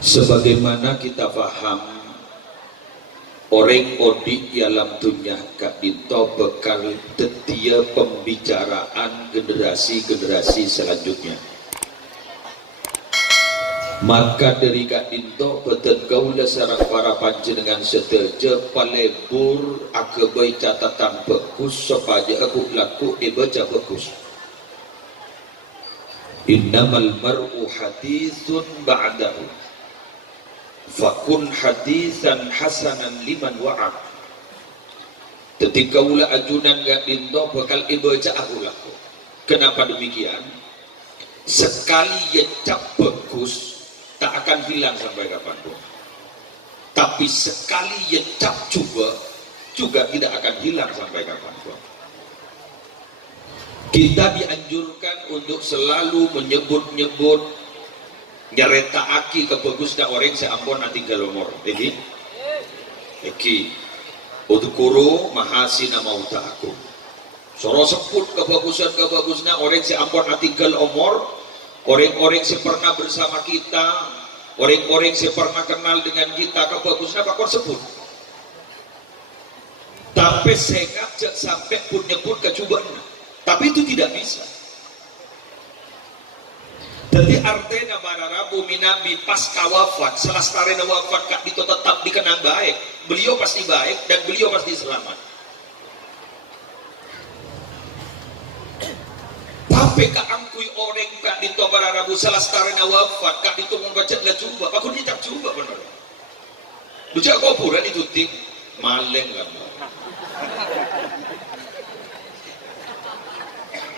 Sebagaimana kita paham, orang odik dalam dunia kak dito bekal tetia pembicaraan generasi-generasi selanjutnya. Maka dari kak dito beten gaula sarang para panjenengan seteja palebur akabai catatan bagus supaya aku laku baca bagus. Innamal mar'u hadithun ba'dahu fakun hadisan hasanan liman wa'ad. Ketika ula ajunan gak dinto bakal ibaca aku laku. Kenapa demikian? Sekali yecap bagus tak akan hilang sampai kapanpun. Tapi sekali yecap juga tidak akan hilang sampai kapanpun. Kita dianjurkan untuk selalu menyebut-nyebut nyereta aki kebagusnya orang seampun nanti galomor. Jadi iki udhkuru mahasina mautakum. Soro sebut kebagusan-kebagusnya orang seampun nanti galomor. Orang-orang yang pernah bersama kita, orang-orang yang pernah kenal dengan kita, kebagusnya bakal sebut. Tapi saya sampai pun nyebut kecubaan. Tapi itu tidak bisa. Jadi artinya para Rabu Minabi pasca wafat, selastarena wafat kak itu tetap dikenang baik. Beliau pasti baik dan beliau pasti selamat. Tapi kak angkui orang kak itu para Rabu selastarena wafat kak itu membaca lah coba. Aku dicap coba benar. Baca kuburan itu tim maleng lah.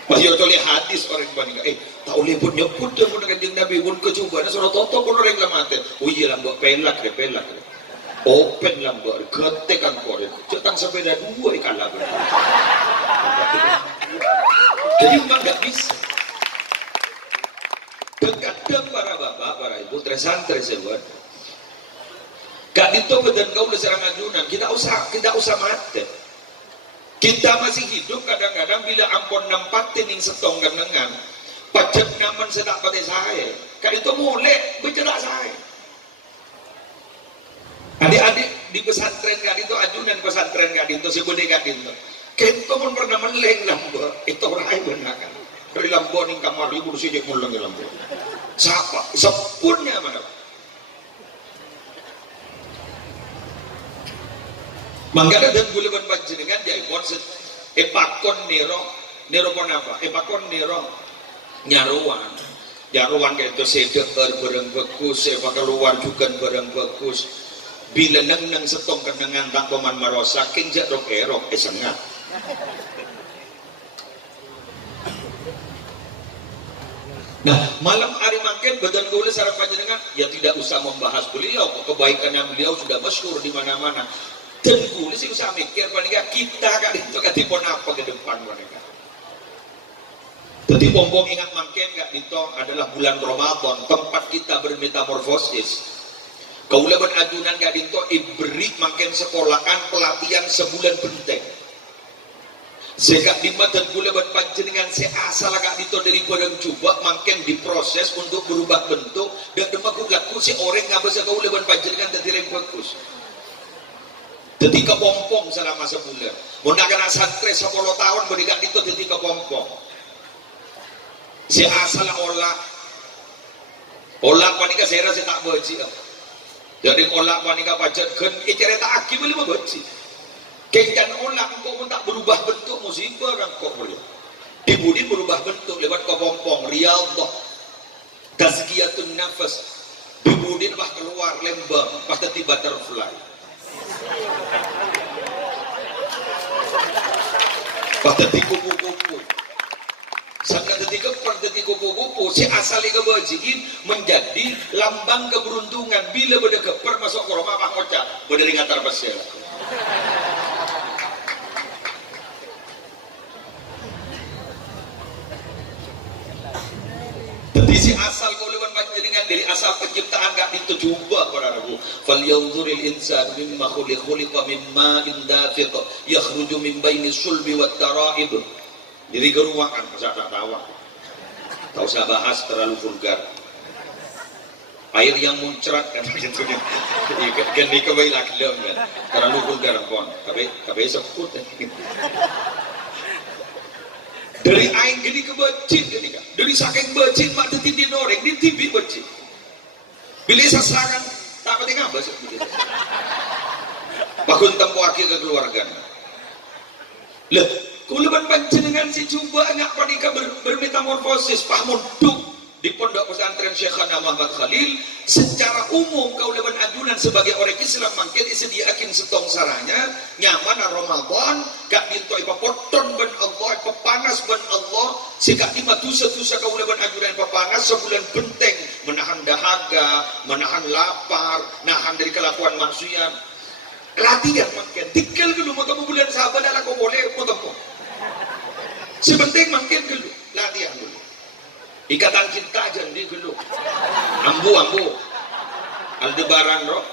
Masih otoli hadis orang banding. Tak boleh pun nyebut dia pun dengan Nabi pun kecuba. Nah soal toto pun orang lamatin. Oh iya lambak pelak deh. Open lambak. Ketekan korek. Cetang sepeda dua kalah. Jadi memang tak bisa. Terkadang para bapak, para ibu tersantri sebut. Kak itu badan kau serang ajunan. Kita usah mati. Kita masih hidup kadang-kadang bila ampun nampak tening setong dan nengan pajak naman sedak pada saya kan itu mulai bercerak saya adik-adik di pesantren kan itu ajunan pesantren kan itu sebudi kan itu kita pun pernah meleng lambo itu orang benar kan dari lambo ning kamar ibu sejak mulang lambo siapa sepunnya mana Manggada dan bulan panjenengan jaipon epakon nero pon apa? Epakon nero nyaruan kayak itu sedek bareng bagus, epak keluar juga bareng bagus. Bila nang setong kenangan tak paman marosa, kinjak erok sengat. Nah malam hari makin badan gula sarang panjenengan ya tidak usah membahas beliau, kebaikan yang beliau sudah masyhur di mana-mana. Dan gue sih usah mikir panika kita kan itu katipun apa ke depan mereka. Jadi pompong ingat makin gak itu adalah bulan Ramadan tempat kita bermetamorfosis. Kaulah berajunan gak itu ibrik makin sekolahan pelatihan sebulan penting. Sehingga di mata gula berpanjenengan seasal gak itu dari barang coba makin diproses untuk berubah bentuk dan demaku laku si orang nggak bisa kaulah berpanjenengan dan direng bagus. Jadi kepompong selama sebulan. Mau nak kena santri 10 tahun berikan itu jadi kepompong. Si asal olah panika saya rasa tak baca. Jadi olah panika pajak gen cerita aki boleh baca. Kencan olah engkau pun tak berubah bentuk musibah kan kau boleh. Dibudi berubah bentuk lewat kepompong riyadhah. Tazkiyatun nafas. Dibudi bah keluar lembang pas tiba butterfly. Pada di kupu-kupu sangat detik kupu-kupu si asal kebajikin menjadi lambang keberuntungan bila beda keper masuk ke rumah Pak Ngoca beda ringatar pasir jadi si asal kau lewan panjenengan dari asal penciptaan gak itu coba para rabu falyanzuril insan mimma khuliqa mimma indafiq yakhruju min baini sulbi wat tara'ib diri geruakan masa tak tahu tak usah bahas terlalu vulgar air yang muncrat kan gitu kan di kawai lagi kan terlalu vulgar pon tapi sebut dari air gini ke becin gini kan dari saking becin mak teti dinoreng di TV becin pilih sasaran tak penting apa sebetulnya bakun tempo akhir ke keluarga lah kuluban panjenengan si coba anak panika bermetamorfosis pahamun duk di pondok pesantren Syekhana Muhammad Khalil secara umum kaulaban ajunan sebagai orang Islam mangkin disediakan setong saranya nyaman Ramadan gak dinto ipa poton ben Allah ipa panas ben Allah sikak lima tusa kaulaban ajunan ipa panas sebulan benteng menahan dahaga menahan lapar nahan dari kelakuan maksiat latihan mangkin dikil dulu mau temu bulan sahabat adalah kau boleh mau temu sebenting mangkin dulu latihan dulu ikatan cinta janji dulu ambu Aldebaran roh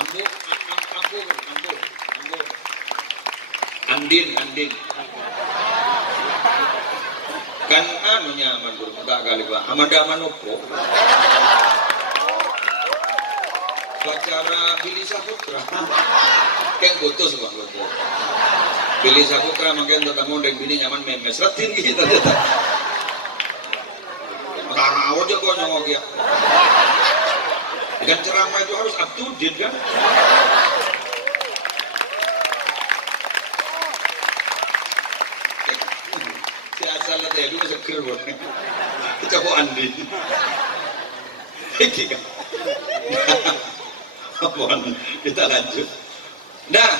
ambu Andin kan anu nyaman bro tak kali Pak Amanda Manopo pacara Billy Saputra yang putus Pak betul Billy Saputra makin tetanggung dan bini nyaman memes ratin kita ternyata tahu aja kok nyongok ya dengan ceramah itu harus up to date kan si asal tadi itu seger banget kita kok Andi ini kan kita lanjut nah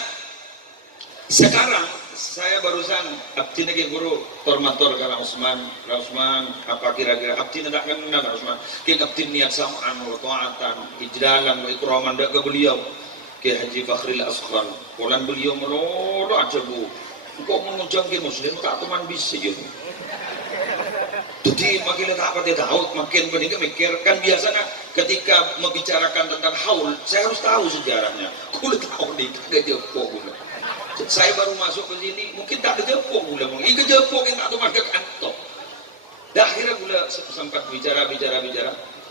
sekarang saya barusan abdi nage guru tormator kala Usman apa kira-kira abdi tidak kenal Usman ke abdi niat sam'an wa ta'atan ijlalan wa ikraman dak ke beliau ke Haji Fakhril Asghar polan beliau melolo aja bu kok mengunjung ke muslim tak teman bisa je jadi makin tak apa tahu makin benih mikir kan biasanya ketika membicarakan tentang haul saya harus tahu sejarahnya kulit tahu nih kagak jepok saya baru masuk ke sini mungkin tak kejepok gula mungkin kejepok yang tak masuk kantor dan akhirnya gula sempat bicara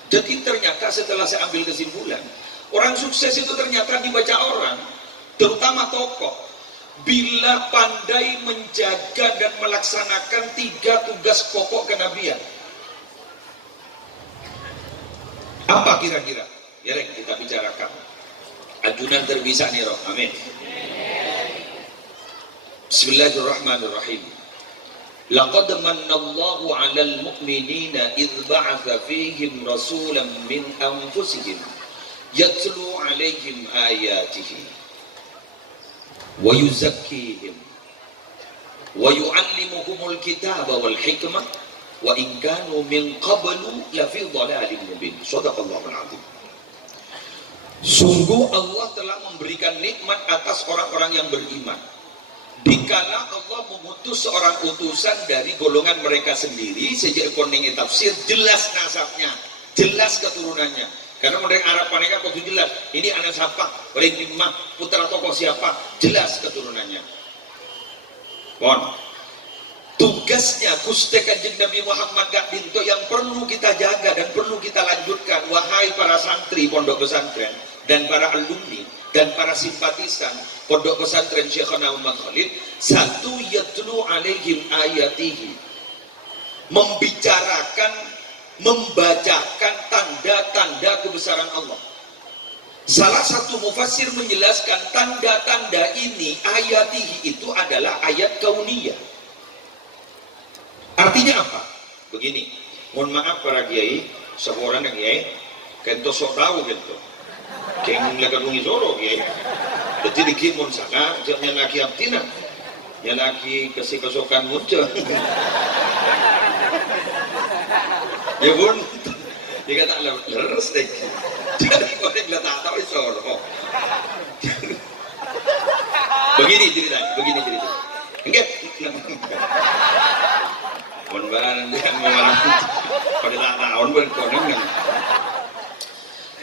jadi ternyata setelah saya ambil kesimpulan orang sukses itu ternyata dibaca orang terutama tokoh bila pandai menjaga dan melaksanakan 3 tugas pokok kenabian apa kira-kira ya kita bicarakan ajunan terbisa nih roh amin Bismillahirrahmanirrahim. Laqad manallahu 'alal mu'minina idh ba'atha fihim rasulan min anfusihim yatlu 'alaihim ayatihi wa yuzakkihim wa yu'allimuhumul kitaba wal hikmah wa in kanu min qablu lafi dhalalin mubin. Shadaqallahul 'azim. Sungguh Allah telah memberikan nikmat atas orang-orang yang beriman. Dikala Allah mengutus seorang utusan dari golongan mereka sendiri sejak koning tafsir jelas nasabnya, jelas keturunannya. Karena mereka Arab mereka kok jelas, ini anak siapa, paling lima putra tokoh siapa, jelas keturunannya. Pon. Tugasnya Gusti Kanjeng Nabi Muhammad gak dinto yang perlu kita jaga dan perlu kita lanjutkan wahai para santri pondok pesantren dan para alumni dan para simpatisan pondok pesantren Syekhana Muhammad Khalil satu yatlu alaihim ayatihi membicarakan membacakan tanda-tanda kebesaran Allah. Salah satu mufassir menjelaskan tanda-tanda ini ayatihi itu adalah ayat kauniyah. Artinya apa? Begini, mohon maaf para kiai, seorang yang kiai kento sok tahu kento keng laga lungi soro kiai jadi dikimon sana jangan lagi abdina yang lagi kesokan muncul ya pun dia kata leres deh jadi orang nggak tahu soro begini ceritanya enggak mohon barang dia mengalami pada tahun berkonon kan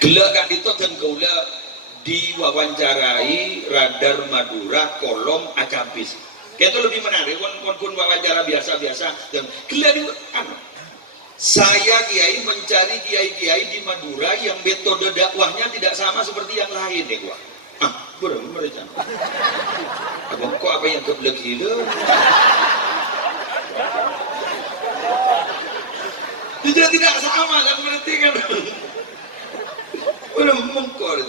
gelak kan itu dan kaula diwawancarai Radar Madura kolom Akabis Itu lebih menarik, kun wawancara biasa-biasa. Kelihatan saya kiai mencari kiai-kiai di Madura yang metode dakwahnya tidak sama seperti yang lain deh gua. Bener mereka. Abang kok apa yang kebelah gila? Tidak sama kan berarti kan? Belum mengkor.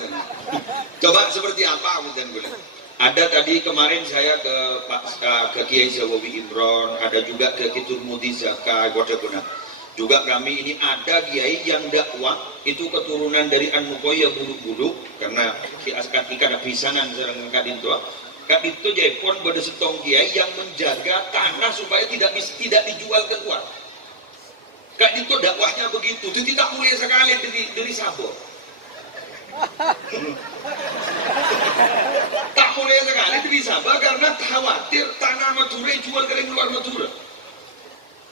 Coba seperti apa kemudian boleh? Ada tadi kemarin saya ke Kiai Zawawi Imron, ada juga ke Kitur Mudi Zaka Wadaguna. Juga kami ini ada kiai yang dakwah itu keturunan dari An-Mukoya Bulu-Bulu karena ikan pisanan serang kadinto. Kadinto jepon pada setong kiai yang menjaga tanah supaya tidak dijual keluar. Kadinto dakwahnya begitu, itu tidak mulai sekali dari Sabor. Tak boleh sekali dari Sabah karena khawatir tanah Madura jual ke luar Madura.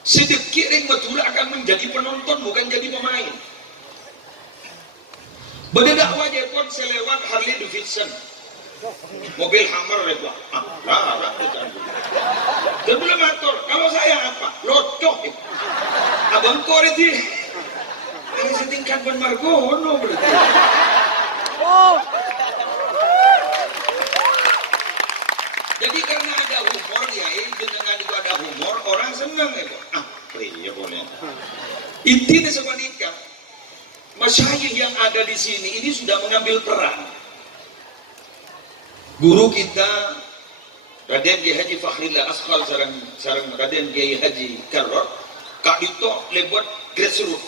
Sedikit yang Madura akan menjadi penonton bukan jadi pemain. Beda dakwah Jepun selewat Harley Davidson, mobil Hammer itu. Dan belum motor. Kalau saya apa? Locok. Abang kor itu. Ini setingkat Ban Margono berarti. Jadi karena ada humor ya, dengan itu ada humor, orang senang itu. Iya boleh. Intinya sebenarnya masyayikh yang ada di sini ini sudah mengambil peran. Guru kita Raden Kiai Haji Fakhrillah Askhal sarang Raden Kiai Haji Karor Kak Dito lebat grassroots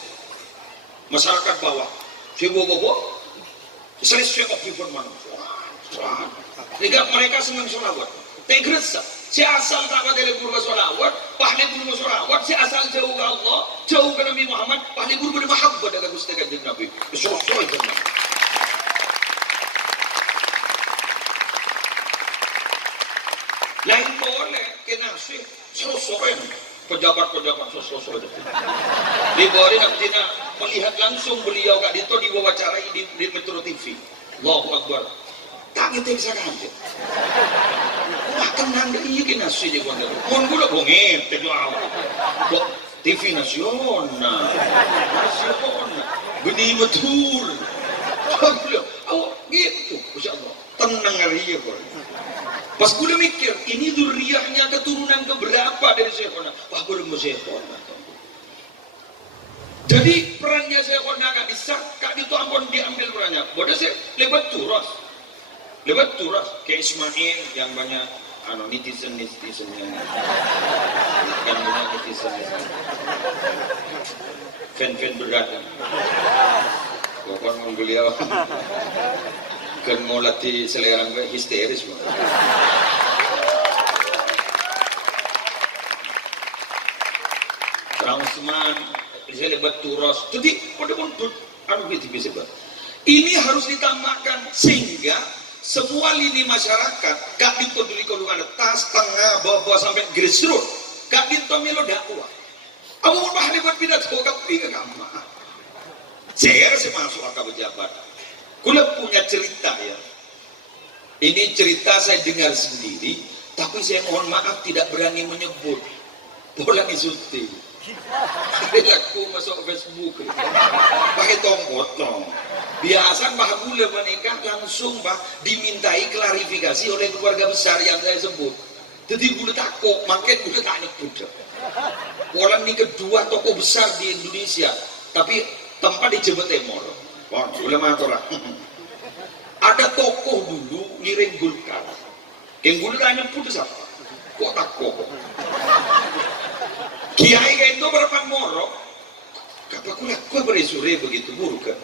masyarakat bawah. Bobo selesai okifor man. Mereka senang sholawat. Tegresa. Si asal tak ada lebur sholawat, pahli guru sholawat. Si asal jauh ke Allah, jauh ke Nabi Muhammad, pahli guru bermahabbah dengan Gusti Kanjeng Nabi. Sosok itu. Lain boleh kena sih sosok pejabat-pejabat sosok itu. Di bawah nanti melihat langsung beliau Kak Dito diwawancarai di Metro TV. Allahu Akbar. Tak kita bisa kaget. Wah tenang deh iya kena sih di bawah. Mohon gula bongit terjual. TV nasional. Benih betul. Awak gitu. Masya Allah. Tenang hari ya bro. Pas gue mikir, ini duriahnya keturunan keberapa dari Syekhona? Wah, belum Syekhona. Jadi perannya Syekhona Kak Disa, Kak Dito ampun diambil perannya. Bodoh sih, lebat turas. Kayak Ismail yang banyak netizen yang kan banyak netizen. Fan berat. Pokoknya beliau kan mau latih selera gue histeris banget. Rausman, saya lebat turos. Jadi pada pun gitu bisa buat. Ini harus ditambahkan sehingga semua lini masyarakat gak dipeduli golongan atas, tengah, bawah sampai grassroots. Gak dintomelo dakwah. Aku mau bahas buat pidato, gak pilih kamar. Saya rasa masuk akal pejabat. Kula punya cerita ya. Ini cerita saya dengar sendiri, tapi saya mohon maaf tidak berani menyebut. Bolang isuti. Aku masuk Facebook. Pakai tong. Biasa bah gula menikah langsung bah dimintai klarifikasi oleh keluarga besar yang saya sebut. Jadi gula takut, makin gula tak nyebut. Bolang ini kedua tokoh besar di Indonesia, tapi tempat di Jember Timur. Wah, boleh matur. Ada tokoh dulu ngiring Golkar. Yang Golkar nyebut siapa? Kok takut? Kiai itu berapa moro? Kau beresure begitu buruk kan?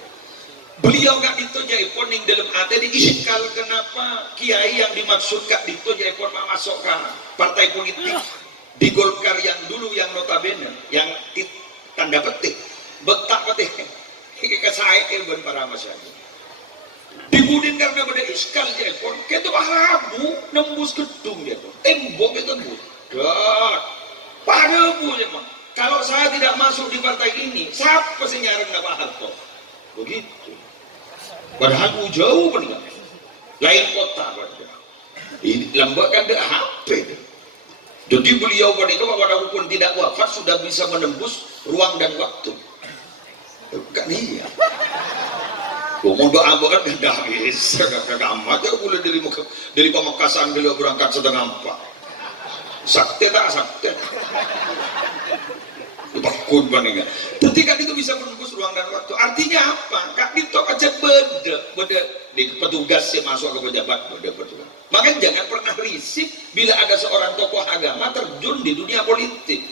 Beliau Kak Dito Jaipon yang dalam hati diiskal kenapa Kiai yang dimaksud Kak Dito Jaipon masuk ke partai politik di Golkar yang dulu yang notabene yang tanda petik betak petik ke saya ke para masyarakat dibudin karena pada iskal Jaipon kita bahabu nembus gedung dia tuh tembok itu tembus pada bu memang kalau saya tidak masuk di partai ini siapa sih nyarang Pak Harto begitu padahal jauh benar lain kota pada ini lambat kan ada HP Jadi beliau itu walaupun tidak wafat sudah bisa menembus ruang dan waktu. Bukan iya. Ngomong doa kan dah bisa kagak amat ya boleh dari Pamekasan beliau berangkat setengah 4. Sakti tak sakti. Takut banget. Ketika itu bisa menembus ruang dan waktu. Artinya apa? Kak Dito aja beda di petugas yang masuk ke pejabat beda. Maka jangan pernah risih bila ada seorang tokoh agama terjun di dunia politik.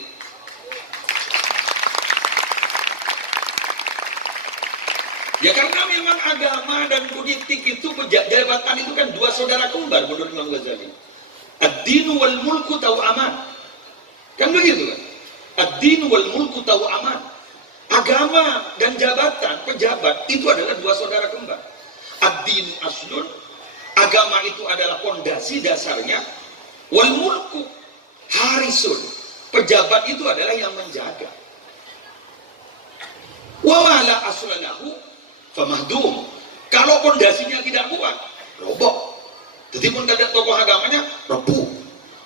Ya karena memang agama dan politik itu jabatan itu kan dua saudara kembar menurut Imam Ghazali. Ad-dinu wal mulku tau'aman. Kan begitu kan? Ad-dinu wal mulku tau'aman. Agama dan jabatan, pejabat itu adalah dua saudara kembar. Ad-dinu aslun, agama itu adalah pondasi dasarnya. Wal mulku harisun, pejabat itu adalah yang menjaga. Wa wala aslalahu famahdum. Kalau pondasinya tidak kuat, roboh. Jadi pun tidak tokoh agamanya, roboh.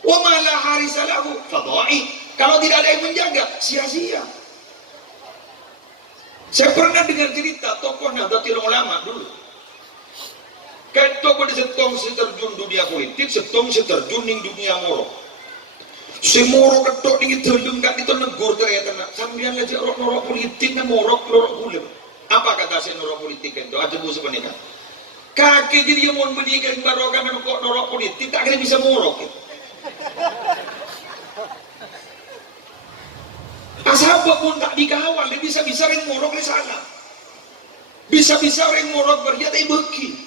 Wa mala harisalahu fadha'i. Kalau tidak ada yang menjaga, sia-sia. Saya pernah dengar cerita tokoh Nahdlatul Ulama dulu. Kayak tokoh di setong terjun dunia politik, setong terjun di dunia moro. Si moro ketok di telung gak ditenegur ternyata. Sambian aja orang politik na morok kulit. Apa kata si norok politik itu? Ada bu sebenarnya. Kaki jadi yang mau berikan barokan kok norok politik tak kira bisa morok. Asal pun tak dikawal, dia bisa ring morok di sana. Bisa ring morok berjata beki.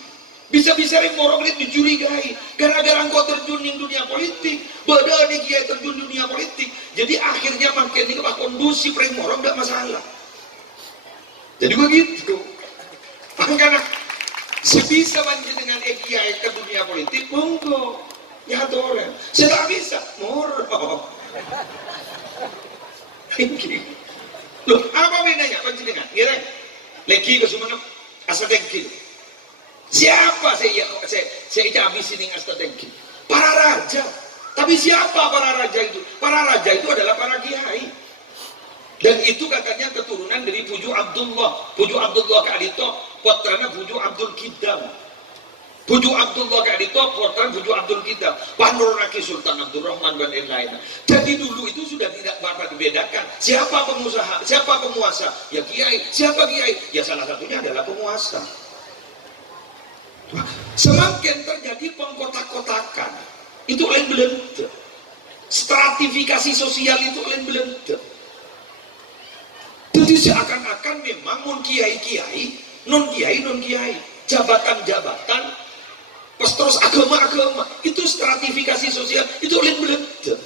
Bisa ring morok itu dicurigai. Gara-gara engkau terjun di dunia politik, beda nih kiai terjun di dunia politik. Jadi akhirnya makin ini kondusif ring morok tidak masalah. Jadi begitu. Karena sebisa banjir dengan kiai ke dunia politik, monggo. Ya orang. Saya tak bisa, morok. Loh, apa bedanya panjenengan? Kira lagi ke Sumenep asal dengki. Siapa saya habis ini asal dengki? Para raja. Tapi siapa para raja itu? Para raja itu adalah para kiai. Dan itu katanya keturunan dari Puju Abdullah. Puju Abdullah Kadito, putranya Puju Abdul Kidam. Puju Abdullah Kadito, putranya Puju Abdul Kidam. Panuraki Sultan Abdul Rahman dan lain-lain. Jadi dulu itu sudah tidak dapat dibedakan. Siapa pengusaha, siapa penguasa? Ya kiai. Siapa kiai? Ya salah satunya adalah penguasa. Semakin terjadi pengkotak-kotakan, itu lain belenda. Stratifikasi sosial itu lain belenda. Jadi seakan-akan memang non kiai, non kiai, jabatan-jabatan, terus agama, itu stratifikasi sosial, itu lain belenda.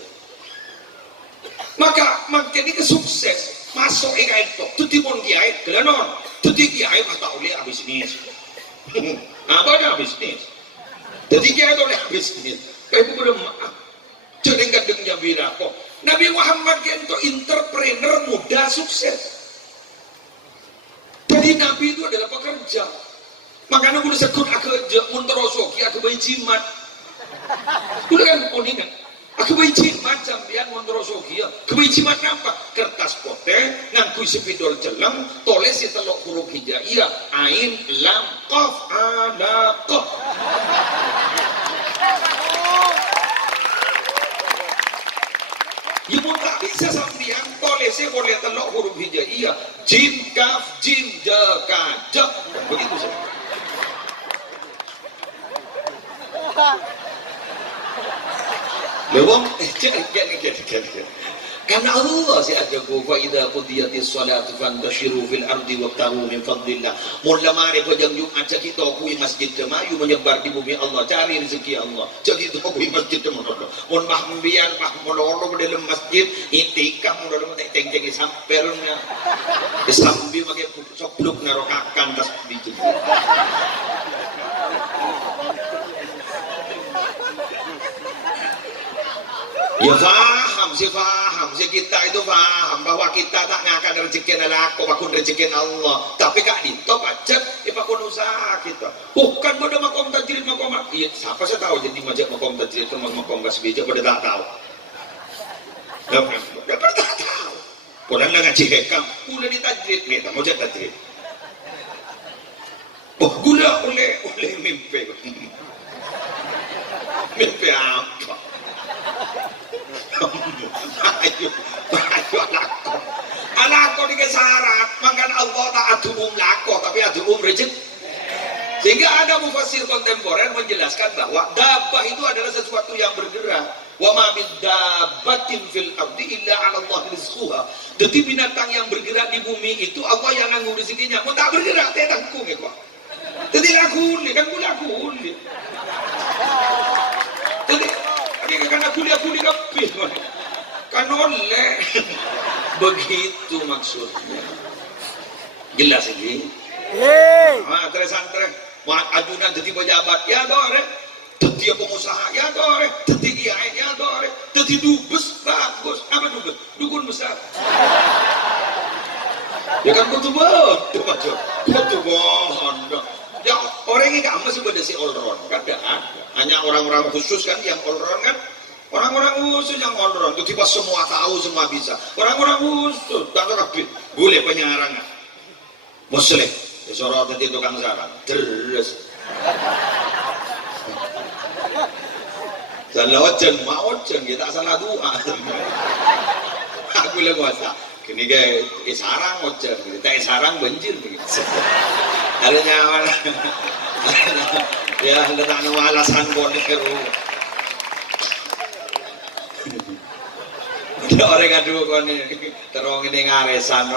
Maka ini kesukses, masuk itu, tuti non kiai, kelanon, tuti kiai mata oleh bisnis. Apa ada bisnis? Jadi kiai oleh bisnis. Kayak belum maaf. Jadi kadang jabira kok. Nabi Muhammad itu entrepreneur muda sukses. Jadi Nabi itu adalah pekerja. Makanya udah sekut kerja munterosoki aku bayi jimat. Udah kan kuningan. Aku bayi jimat sampean munterosoki ya. Kebayi jimat apa? Kertas putih ngangkui sepidol jeleng, tulis si telok huruf hijaiyah, ain lam qaf alaqah. Ya mau tak bisa sampean tulisnya boleh telok huruf hijaiyah, jim kaf jim jakajak begitu saja. Lewong karena Allah si ajaku fa idza qudiyatis salatu fantashiru fil ardi wabtaghu min fadlillah. Mun lamari pajang Jumat kita kuwi masjid kemayu menyebar di bumi Allah cari rezeki Allah. Jadi itu kuwi masjid temono. Mun mahmbian mahmololo dalam masjid itikam dalam teng-teng sampernya. Disambi make sobluk narokakan tas biji. Ya paham, si kita itu paham bahwa kita tak ngakak rezeki aku, pakun rezeki Allah. Tapi kak Dito pacet, pakun usaha kita. Bukan pada makom tajrid makom. Iya, siapa saya tahu jadi majak makom tajrid ke makom kasbija pada tak tahu. Dapat tak tahu. Kurang lah ngaji hekam. Gula ditajrid nih, tak mau jadi tajrid. Oh gula oleh mimpi. Mimpi apa? Ayo anakku di kesarat, makan Allah tak adum lako, tapi adum rezeki. Sehingga ada mufassir kontemporer menjelaskan bahwa dabbah itu adalah sesuatu yang bergerak. Wa ma min dabbatin fil ardi illa 'ala Allah rizquha. Jadi binatang yang bergerak di bumi itu Allah yang nanggung rezekinya. Mau tak bergerak teh tanggung ya kok. Jadi lagu kan kuli. Jadi karena kuli lebih kan oleh begitu maksudnya. Jelas ini. Nah, santre ajunan jadi pejabat ya dore, jadi pengusaha ya dore, jadi kiai ya dore, jadi dubes bagus. Apa dubes? Dukun besar. Ya kan betul macam betul mohon. Ya orang ini nggak mesti berdasi all round, kadang hanya orang-orang khusus kan yang all round kan. Orang-orang khusus yang all round itu tiba semua tahu, semua bisa. Orang-orang khusus tak rapi, boleh penyarangan. Muslim, sorot nanti tukang sarang, terus. Salah ojen, mau ojen, kita salah doa. Aku lagi masa, kini ke sarang ojen, kita sarang banjir begitu. Ada nyawa, ya letak nama alasan boneru. Ada orang ngadu kon terong ini ngaresan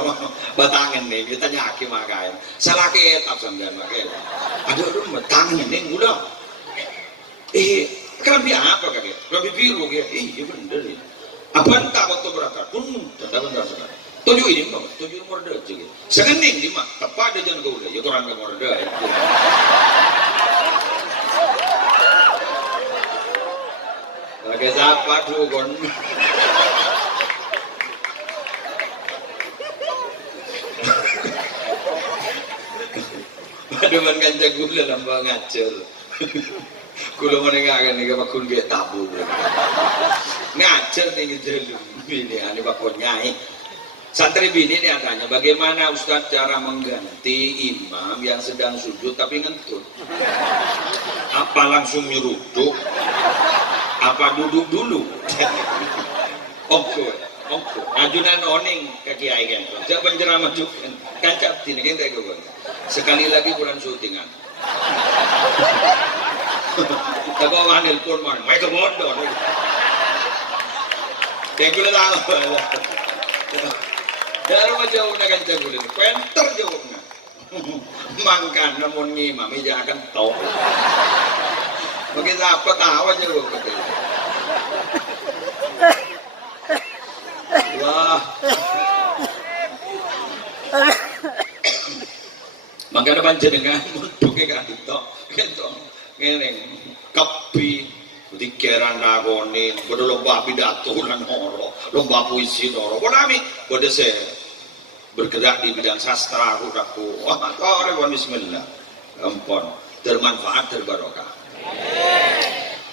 batangan nih kita nyaki makai salah ketap sampean makai ada orang batangan ini udah kerambi apa kakek kerambi biru ya iya bener ini apa entah waktu berangkat pun tidak benar sekali tujuh ini mah tujuh morde aja sekening di mah tepat ada jangan kau udah ya orang nggak morde pakai siapa tuh kon aduh man kanca gula lambang ngacer gula menengahkan nih bakul dia tabu ngacer nih gitu ini ane bakul nyai santri bini ini adanya bagaimana Ustaz cara mengganti imam yang sedang sujud tapi ngentut apa langsung nyeruduk apa duduk dulu oke ajunan oning ke kiai kan jak penceramah juga kancap sini kita ikut sekali lagi bulan syutingan kita bawa nelpon man mereka bodoh yang gue tahu dari jauh nak kancap gue ini penter jauhnya mangkan namun ngimam ija akan tahu begitu apa tahu aja gue ketemu wah makanya panjenengan mundhuke kadito ngene kepi dikeran nagone bodo lomba pidato lan ora lomba puisi ora konami bodo se bergerak di bidang sastra aku wah ora bismillah ampun bermanfaat berbarokah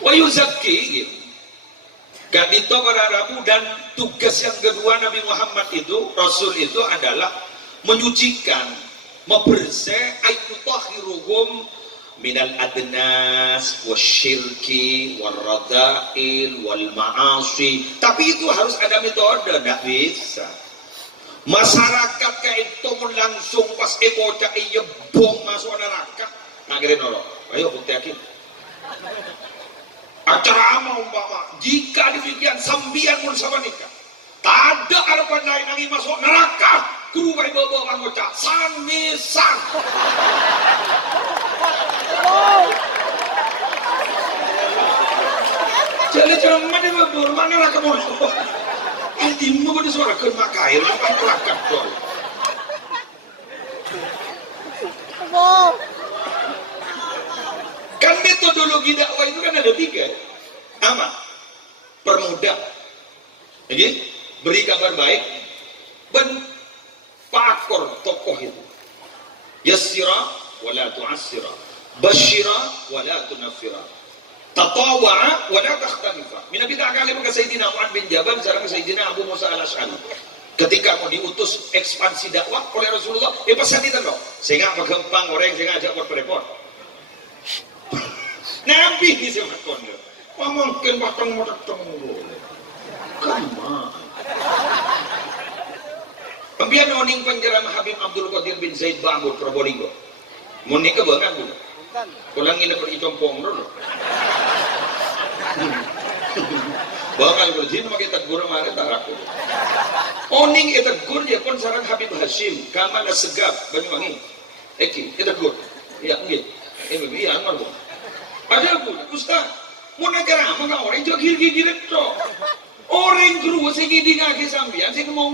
wa yuzakki kadito para Rabu dan tugas yang kedua Nabi Muhammad itu Rasul itu adalah menyucikan membersih ayyutahhiruhum minal adnas wasyirki warradail wal ma'asi tapi itu harus ada metode tidak bisa masyarakat kayak itu langsung pas ekoca iya bom masuk neraka ngagirin orang ayo bukti yakin acara amal umpama jika demikian sambian pun sama nikah tak ada harapan lain lagi masuk neraka guru bayi bawa anggota samisan jadi jangan mana babur mana neraka bodoh altimu pada suara kermakair apa neraka tol kan metodologi dakwah itu kan ada 3 apa? Permudah jadi beri kabar baik pakor tokoh itu yassira wala tu'assira basyira wala tunaffira Tatawa'a wa la takhtalifa. Minabita kali mga Sayyidina Mu'ad bin Jabal sareng Sayyidina Abu Musa al-Asy'ari. Ketika mau diutus ekspansi dakwah oleh Rasulullah, pesan itu loh. Sehingga magempang orang sehingga ajak berprepot. Nabi ni siapa kondo? Mungkin batang matang boleh. Kama. Pembian noning penjara Habib Abdul Qadir bin Zaid Banggut Probolinggo. Mun nikah bangan bu. Ulang ini pergi compong dulu. Bangal berjin makai tegur mana tak aku. Oning itu tegur dia pun sarang Habib Hashim, Kamal Segaf Banyuwangi. Eki itu tegur. Ya mungkin. Iya amal bu. Ada bu, Ustaz. Mau negara apa kau orang jogir gigi itu. Orang guru segi di kaki sambian, segi mau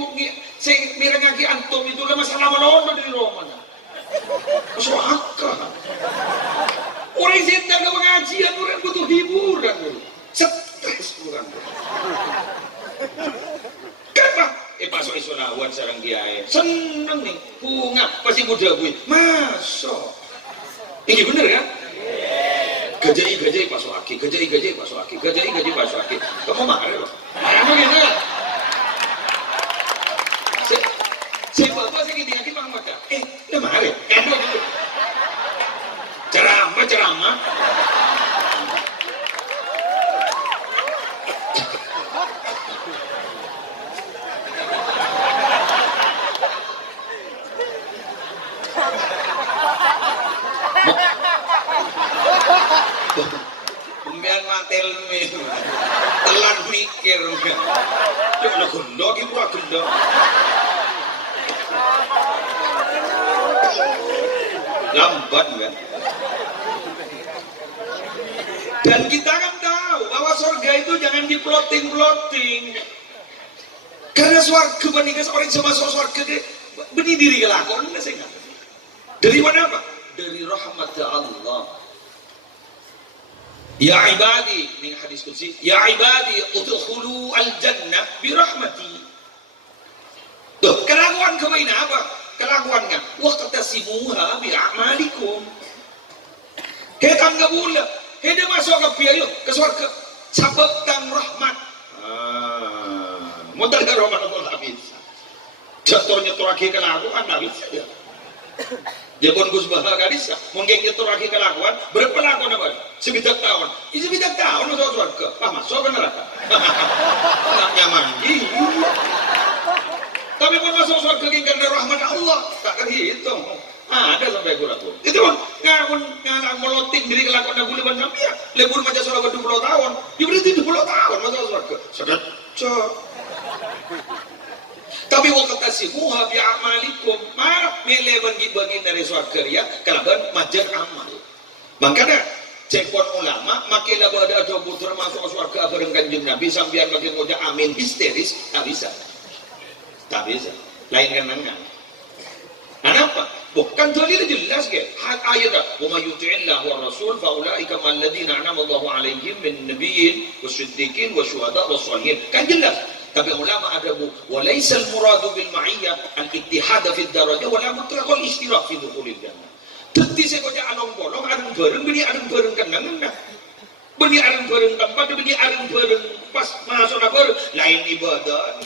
segi mireng kaki antum itu lah masalah malon dari Roma. Masuk akal. Orang sedang ke pengajian, orang butuh hiburan. Stres orang. Kenapa? Pasok isonawan sarang dia. Seneng nih, bunga pasti muda bui. Masuk. Ini bener kan? Gajai pasok aki, gajai pasok aki, gajai pasok aki. Kamu marah loh? Marah begitu kan? Saya bapak saya gini aki bang baca. Dia marah? Ceramah. Pembian matel nih, telan mikir, cuma lo gendok ibu gendok. Lambat kan? Dan kita kan tahu bahwa surga itu jangan diploting. Karena surga benih orang sama surga benih diri kelakon sih nggak? Dari mana apa? Dari rahmat Allah. Ya ibadi, ini hadis qudsi, ya ibadi udkhulu al-jannah bi rahmati. Tuh, kelakuan kemaina apa? Kelakuannya waqtasimuha bi a'malikum. Hetan gabula, hede masuk ke piayo ke surga. Sababkan rahmat. Modal rahmat Allah bisa. Jatuhnya turaki kelakuan enggak bisa ya. Jepun Gus Bahar gadis, mungkin itu lagi kelakuan, berpelakuan apa? Sebidak tahun, sebidak tahun masuk surga, masuk ke neraka. Tak nyaman, tapi pun masuk surga karena rahmat Allah, tak terhitung. Ada sampai gula pun. Itu pun nggak meloting diri kelakuan yang boleh banyak ya. Lebur macam surga 20 tahun, diberi 70 tahun masuk surga. Sedap. Tapi waqtasimuha bi a'malikum, marah milih bagi dari surga ya kalaban majar amal. Makanya cekon ulama makilah pada ada putra masuk surga bareng Kanjeng Nabi sambian bagi ngoja amin histeris tak bisa. Lain kenangan. Kenapa? Bukan dalil jelas ke ayat wa may yuti'illahu wa rasul fa ulaika mal ladzina an'ama Allahu 'alaihim min nabiyyin wasiddiqin wasyuhada wassalihin. Kan jelas. Tapi ulama ada bu, walaisal muradu bil ma'iyyah al-ittihad fi ad-darajah wala mutlaqal ishtirak fi dukhulil jannah. Teti saya baca anong bolong areng bareng bini areng bareng kenangan. Bini areng bareng tempat bini areng bareng pas masuk bareng lain ibadah.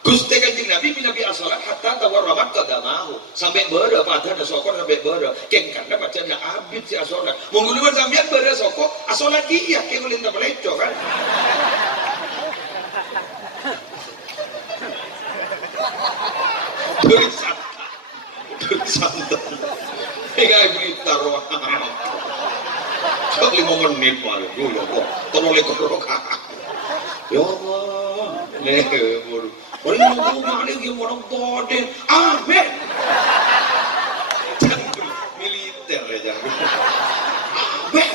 Gusti Kanjeng Nabi minabi as-salat hatta tawarramat qadamahu. Sampai beura pada ada sokor sampai beura. Ken karena bacanya abid si as-salat. Monggo luar sampean beura sokor as-salat dia ke ulin tableco kan. Dari santai. Hingga berita roh. Cok 5 menit malu dulu kok. Tolong lekor ya Allah. Lebur. Orang ngomong lagi orang bodoh. Amin. Militer aja. Amin.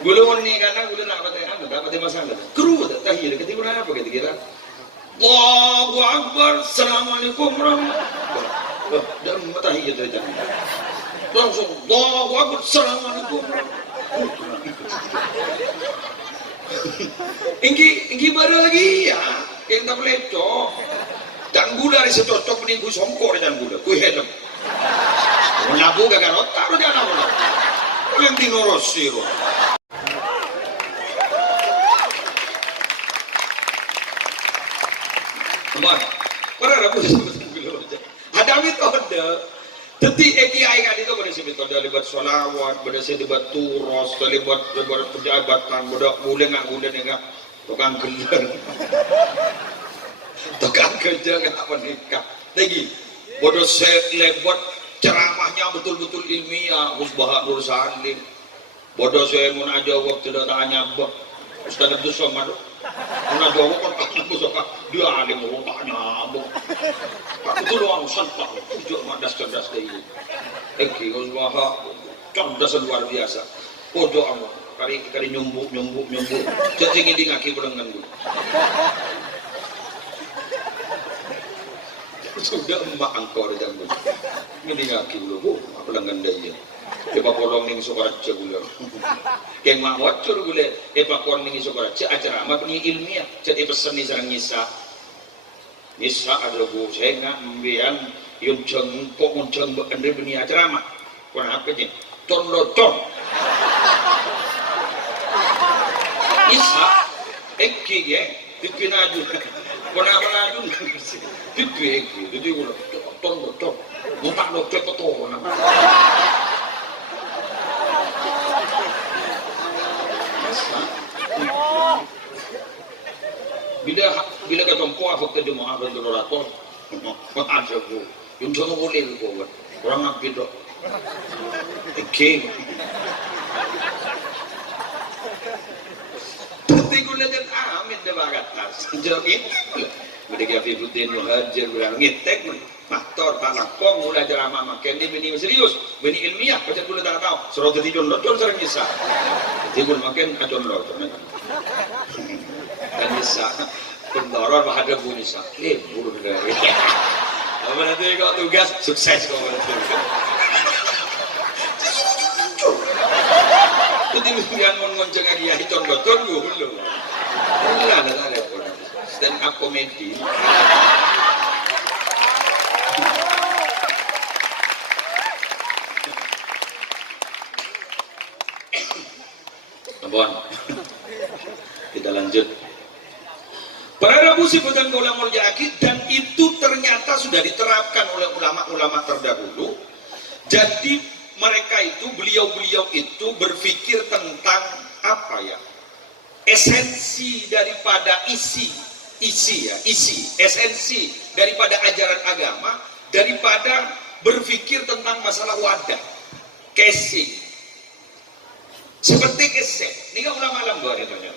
Gula warni karena gula nak dapat masalah. Keruh tak tahir ketika apa kira-kira. Allahu Akbar. Assalamualaikum warahmatullahi. Dan tahiyat aja. Langsung Allahu Akbar. Assalamualaikum. Inggi baru lagi ya. Yang tak boleh dan gula ni secocok menipu songkor dan gula. Kui helm. Gula Abu gak garota lo jangan apa. Yang dinorosi lo. Teman, para rabu ada metode. Jadi EKI kan itu pada sini metode libat sholawat, pada sini libat turos, libat pejabatan, budak boleh nggak boleh nggak tukang kerja, tukang kerja nggak menikah. Lagi, bodoh set lebat ceramahnya betul-betul ilmiah, Musbah Nur Salim. Bodoh saya mau aja waktu tidak tanya bah, Ustaz Abdul Somad. Mana jawab kan tak bisa dia alim mau tanya bu. Itu doang santai, tujuh madas cerdas deh. Eki Usbah cerdas luar biasa. Bodoh amat, kali nyumbuk. Cacing ini ngaki berengan bu. Sudah emak angkor jangan. Ini ngaki dulu bu, apa lengan dia. Epa kolong ning Sokaraja gula. Keng mak wacur gula. Epa kolong ning Sokaraja acara amat ni ilmiah. Jadi pesan ni sarang Nisa. Nisa ada bu saya nggak membiang yung cengpok munceng bener beni acara amat. Kau apa je? Ton lotong. Nisa, ekki ye, pipi naju. Kau apa naju? Pipi ekki. Jadi gula ton lotong. Mutak lotong betul. Bila ketompo apa ke jemaah berdolator, aja bu, yang jangan boleh bu, orang ngapain dok, king. Tapi gula dan amin deh bagat tas, jauhin. Mereka fibutin muhajir bilang ngitek, faktor tanah kong mulai ceramah makan dia beni serius, beni ilmiah, macam gula tak tahu, suruh jadi don sering bisa, jadi gula makan acon don. Dan bisa pendorong ada bunyi sakit buruk dari apa nanti kau tugas sukses kau berarti jadi mungkin ngonceng lagi ya itu betul dulu ada stand up comedy teman kita lanjut. Para Rabu sebutan ulama Murja'akid dan itu ternyata sudah diterapkan oleh ulama-ulama terdahulu. Jadi mereka itu, beliau-beliau itu berpikir tentang apa ya? Esensi daripada isi esensi daripada ajaran agama, daripada berpikir tentang masalah wadah, casing. Seperti keset, ini kan ulama-ulama boleh banyak.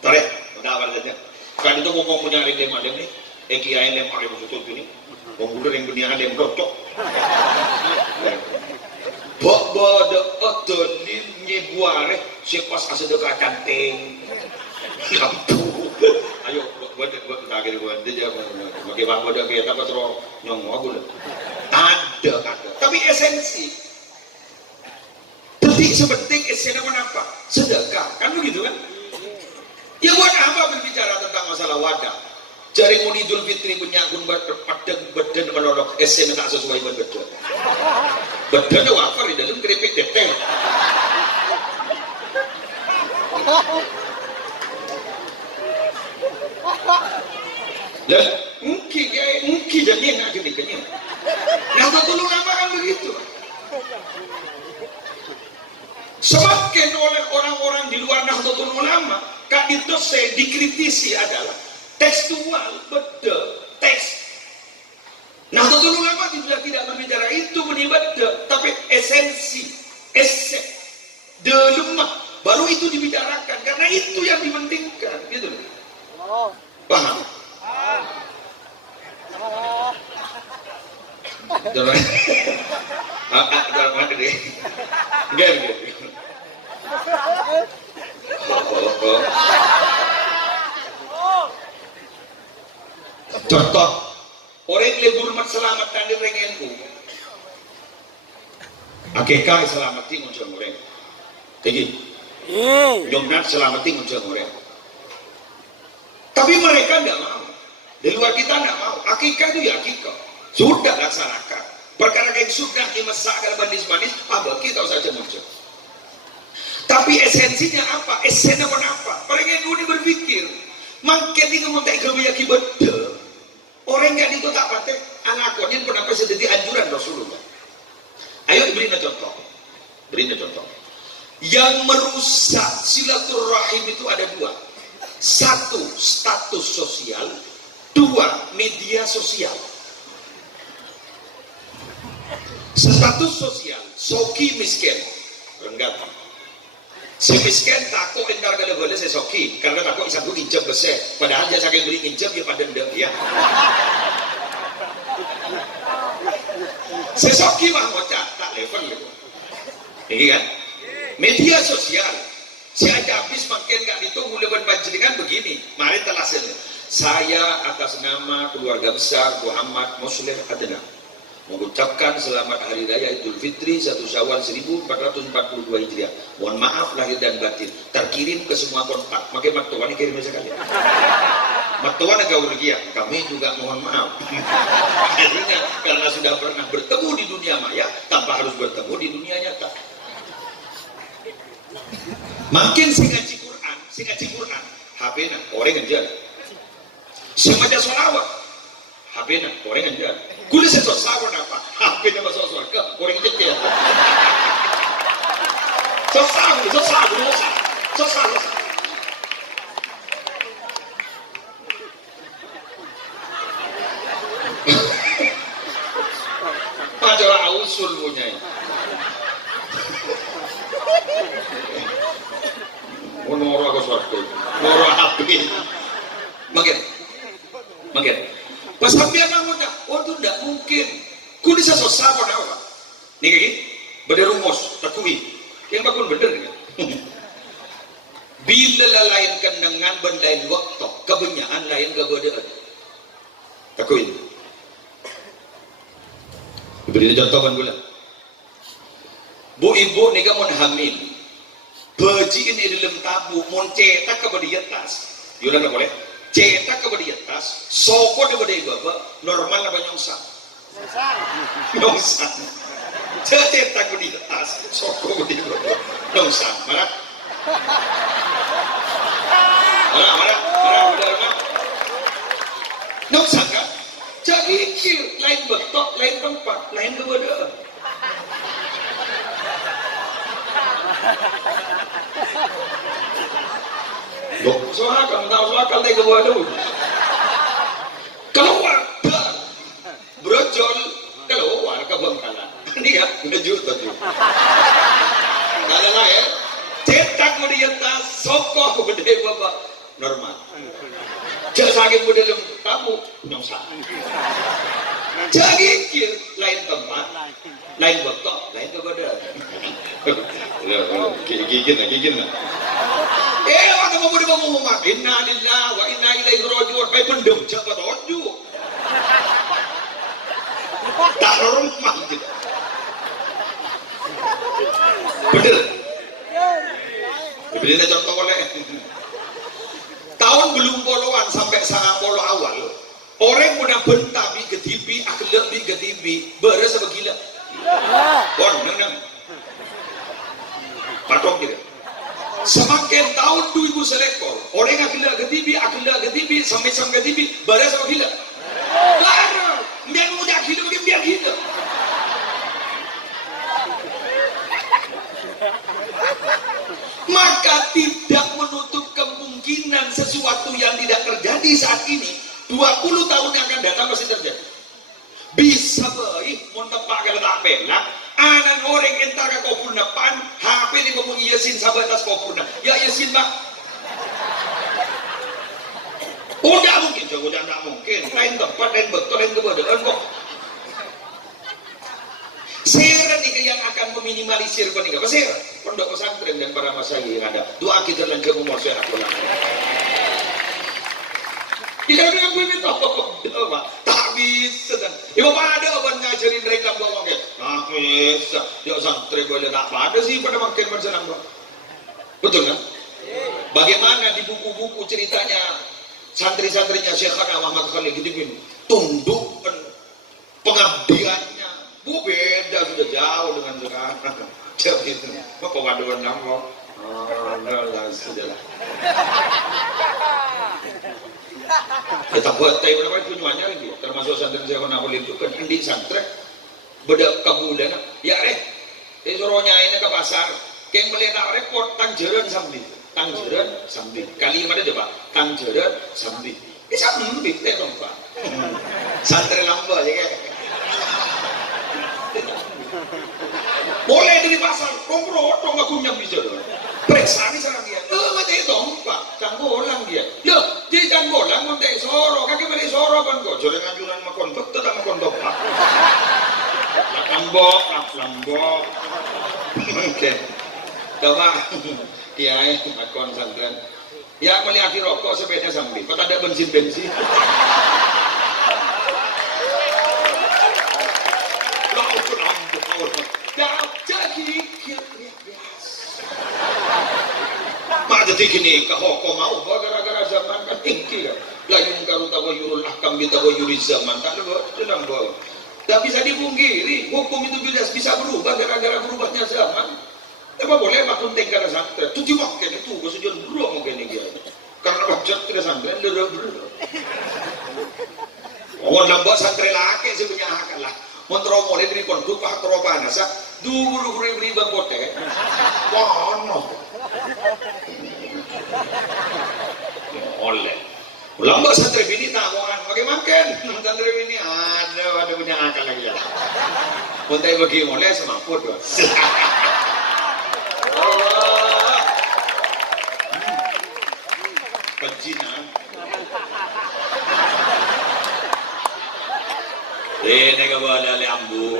Tarik, udah awal saja. Kan itu mau punya lem nih, kiai lem pakai betul ini, mau udah yang punya lem rotok. Bodo otolin nyebuare, sepas asedekah canting, lampu. Ayo, buat lagi buat dia bagi bang bodo kita apa terus nyongok aku lah. Ada. Tapi esensi. Jadi sepenting esensi apa? Sedekah, kan begitu kan? Ya buat apa berbicara tentang masalah wadah? Jari Idul Fitri penyakun badan menolok SM tak sesuai badan. Badannya wafar di dalam keripik deteng. Lah, mungkin jadi nak gini. Nah, betul nama kan begitu. Semakin oleh orang-orang di luar Nahdlatul Ulama, Kak itu saya dikritisi adalah tekstual, betul, teks. Nahdlatul Ulama tidak berbicara itu betul, tapi esensi, lemah, baru itu dibicarakan karena itu yang dipentingkan, gitu. Paham? Jangan, jangan deh, enggak. Contoh, orang lebur mat selamat tadi rengenku. Akikah selamati muncul orang. Jadi, nyomnat selamati muncul orang. Tapi mereka tidak mau. Di luar kita tidak mau. Akikah itu ya akikah. Sudah laksanakan. Perkara yang sudah dimasak manis-manis, apa kita saja muncul. Tapi esensinya apa? Esennya apa? Orang yang ini berpikir, makin ini ngomong tak kebaya kibete. Orang yang itu tak pakai anak konin kenapa sedih anjuran Rasulullah. Ayo beri contoh. Beri contoh. Yang merusak silaturahim itu ada dua. Satu, status sosial. Dua, media sosial. Status sosial, soki miskin, renggak. Si miskin takut entar kalau boleh saya soki, karena takut isap gue injek besar. Padahal jasa yang beli injek dia pada ndem ya. Sesoki mah ngocak tak level gitu. Ini kan? Media sosial. Si ada habis makin gak ditunggu leban panjenengan begini. Mari telasin. Saya atas nama keluarga besar Muhammad Muslim Adnan mengucapkan selamat Hari Raya Idul Fitri 1 Syawal 1442 Hijriah. Mohon maaf lahir dan batin. Terkirim ke semua kontak. Makai maktuan kirim sekali. Maktuan gaul dia. Kami juga mohon maaf. Akhirnya karena sudah pernah bertemu di dunia maya, tanpa harus bertemu di dunia nyata. Makin sing ngaji Quran, HP-na orang ngejar. Sing maca selawat, HP-na orang ngejar. Kulis itu sawon apa? HP-na masuk surga, orang ngejar. Sosah. Majalah ausul punya. Noro aku suatu, noro api, makin. Pas sampai kamu dah, oh tu tidak mungkin. Kau bisa sosah pun apa? Nih kaki, beda rumus, takui. Yang bakul bener ni. Bila lain kendangan bendain waktu, kebenyaan lain kebedaan. Takui. Beri contoh kan gula. Bu ibu ni kamu hamil. Baji ini dalam tabu, mon cetak ke badi atas. Yulah tak boleh. Cetak ke badi atas, soko de badi baba, normal apa nyongsan? Nyongsan. Cetak badi atas, soko badi baba, nyongsan. Marah. Nyongsan kan? Jadi lain betok, lain tempat, lain kebedaan. Soal kamu tahu soal kalau tega buat dulu. Keluar brojol keluar ke Bengkala. Ini ya ngejut tuh. Ada lah ya. Cetak mau di atas soko gede bapak normal. Jangan sakit dalam kamu nyongsa. Jadi lain tempat, lain betok, lain keberadaan. Gigit lah. Waktu mau ngomong, inna lillahi wa inna ilaihi raji'un. Baik pendem jabat ojo. Tak normal gitu. Bener. Diberinya contoh oleh tahun belum puluhan sampai 90 awal. Orang punya bentabi ketibi, akhlak bi ketibi, beres apa gila? Neng. Patok gitu. Semakin tahun 2000 selekor, orang akhlak ketibi, sampai ketibi, beres apa gila? Baru, biar mudah gila, biar gila. Maka tidak menutup kemungkinan sesuatu yang tidak terjadi saat ini 20 tahun yang akan datang masih terjadi. Bisa baik mau tempat kalau tak pernah anak orang entar ke kopurna pan HP ni ngomong yasin sabatas kopurna ya yasin mak udah mungkin jauh udah tak mungkin lain tempat lain betul lain keberadaan kok. Seran ini yang akan meminimalisir penikah. Seran pondok pesantren dan para masyayikh yang ada doa kita dan keumur serak ulang. Jika dengan gue minta apa? Tak bisa kan? Ibu pada orang ngajarin mereka bawa kan? Tak bisa. Dia santri boleh tak pada sih pada makin bersenang bang. Betul kan? Bagaimana di buku-buku ceritanya santri-santrinya Syekh Muhammad Khalid Gidibin tunduk pengabdiannya Jam gitu. Apa waduan nama? Lah sudahlah. Kita buat teh berapa tujuannya lagi? Termasuk santri saya nak boleh itu kan indi santri beda kemudian ya suruhnya ini ke pasar keng melihat repot tangjeran sambil kalimatnya coba tangjeran sambil ini sambil deh dong pak santri lamba ya kan boleh di pasar kongro dong aku nyam bisa dong periksa nih sarang dia macam itu pak canggolang dia ya di canggolang mau teh soro kaki beli soro kan kok jore ngajuran makontok tetap makontok pak lambok oke coba kiai makon santren ya melihat rokok sepeda sambil kok ada bensin jadi gini kahoko mau gara-gara zaman kan tinggi kan layung karu tawayurul ahkam bitawayuri zaman tak ada bawa tak bisa dipungkiri hukum itu bisa berubah gara-gara berubahnya zaman apa boleh makun tengkara santri tujuh makin itu kesujuan buruk mungkin ini karena baca tidak santri berubah nambah santri laki sebenarnya akan lah montromole dari konduk pak teropan asa dulu beri bang bote wano oleh lambak santri bini tamuan bagaimana santri bini ada punya akal lagi ya montai bagi oleh semaput penjinan ini kepada lambu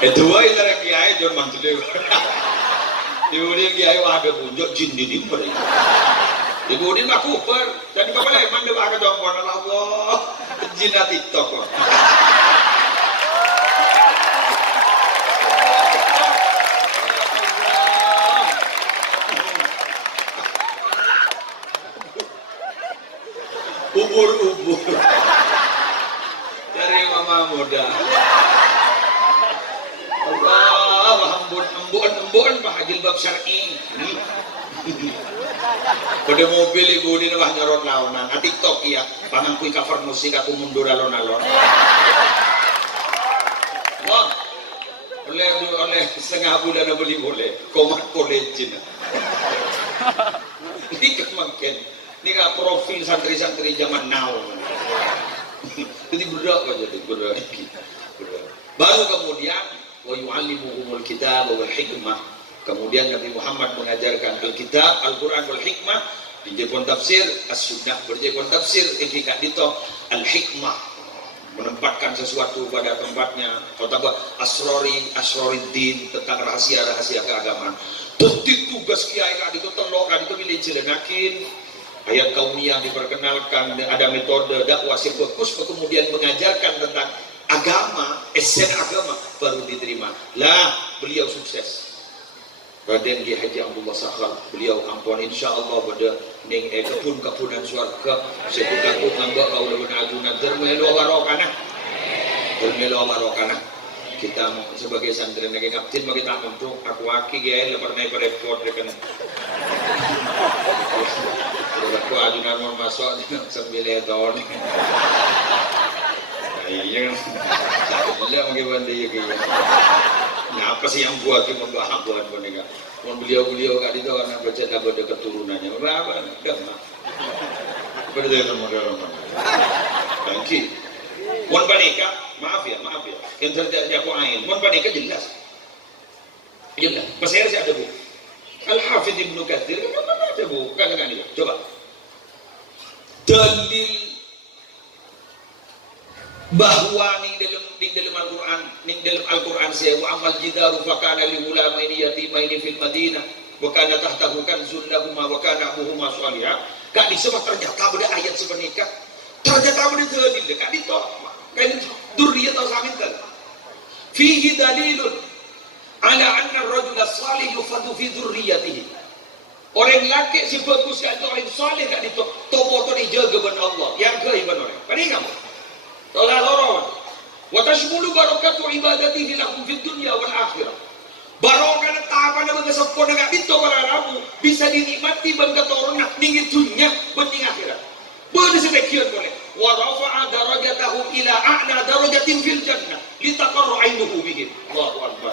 kedua itu orang kiai John mantu dia kemudian kiai wadah punjuk jin di dimper kemudian aku per dan kepala emang dia wadah dompon Allah jin TikTok kok ubur dari mama muda Allah embun bahagil bab syar'i pada mobil ibu di wah nyorot launan TikTok ya pangangkui cover musik aku mundur alon-alon wah oleh setengah bulan beli boleh komat kolejin ini kemakin ini profil santri-santri zaman now jadi berat aja berat baru kemudian wa yu'allimuhumul kitab wal hikmah kemudian Nabi Muhammad mengajarkan Alkitab Al-Quran wal hikmah dijepon tafsir as-sunnah berjepon tafsir ini kak dito al-hikmah menempatkan sesuatu pada tempatnya kata asroriddin tentang rahasia-rahasia keagamaan tetik tugas kiai kak dito telok kak dito milih jelenakin ayat kaumiyah diperkenalkan ada metode dakwah fokus kemudian mengajarkan tentang agama, esen agama baru diterima. Lah, beliau sukses. Raden Ki Haji Abdullah Sakhal, beliau ampun insyaallah pada ning kebun-kebunan surga sebut-sebut ngambak kaula benajunan termelo barokana. Termelo barokana. Kita sebagai santri nang ngabdin mari tak untuk aku aki ge leperne repot kan. Aku ajunan mau masuk 9 tahun. Iya, tidak bagaimana dia kaya. Nah, apa sih yang buat kita membahas buat boneka? Beliau kali itu anak baca dapat keturunannya. Berapa? Enggak. Berdaya modal mana? Tangki. Mon boneka, maaf ya. Yang terjadi aku ain. Mon boneka jelas. Pasal saya ada bu. Al-Hafidh Ibnu Katsir mana ada bu? Kan dia. Coba. Dalil bahwa ning dalam Al-Quran saya wa amal jidaru fa kana li ulamaini yatimaini fil Madinah wa kana tahtahu kanzun lahumma wa kana abuhuma salihah kak disebut ternyata ada ayat sebenarnya ternyata ada dalil kak dito kan durriyah atau samintan fihi dalilun ala anna ar-rajula salih yufadu fi dzurriyyatihi orang laki si bagus kan orang saleh kak dito topo to dijaga ben Allah yang ke iban orang paling kamu tola loro wa tashmulu barakatu ibadatihi lahum fid dunya wal akhirah. Barokah na tapan na magasapko na nga dito kalaramu bisa dinikmati bang katoron na ningit dunya banding akhirat. Boleh sedekian boleh. Wa rafa'a darajatahum ila a'la darajatin fil jannah litaqarra 'ainuhu bihim. Allahu akbar.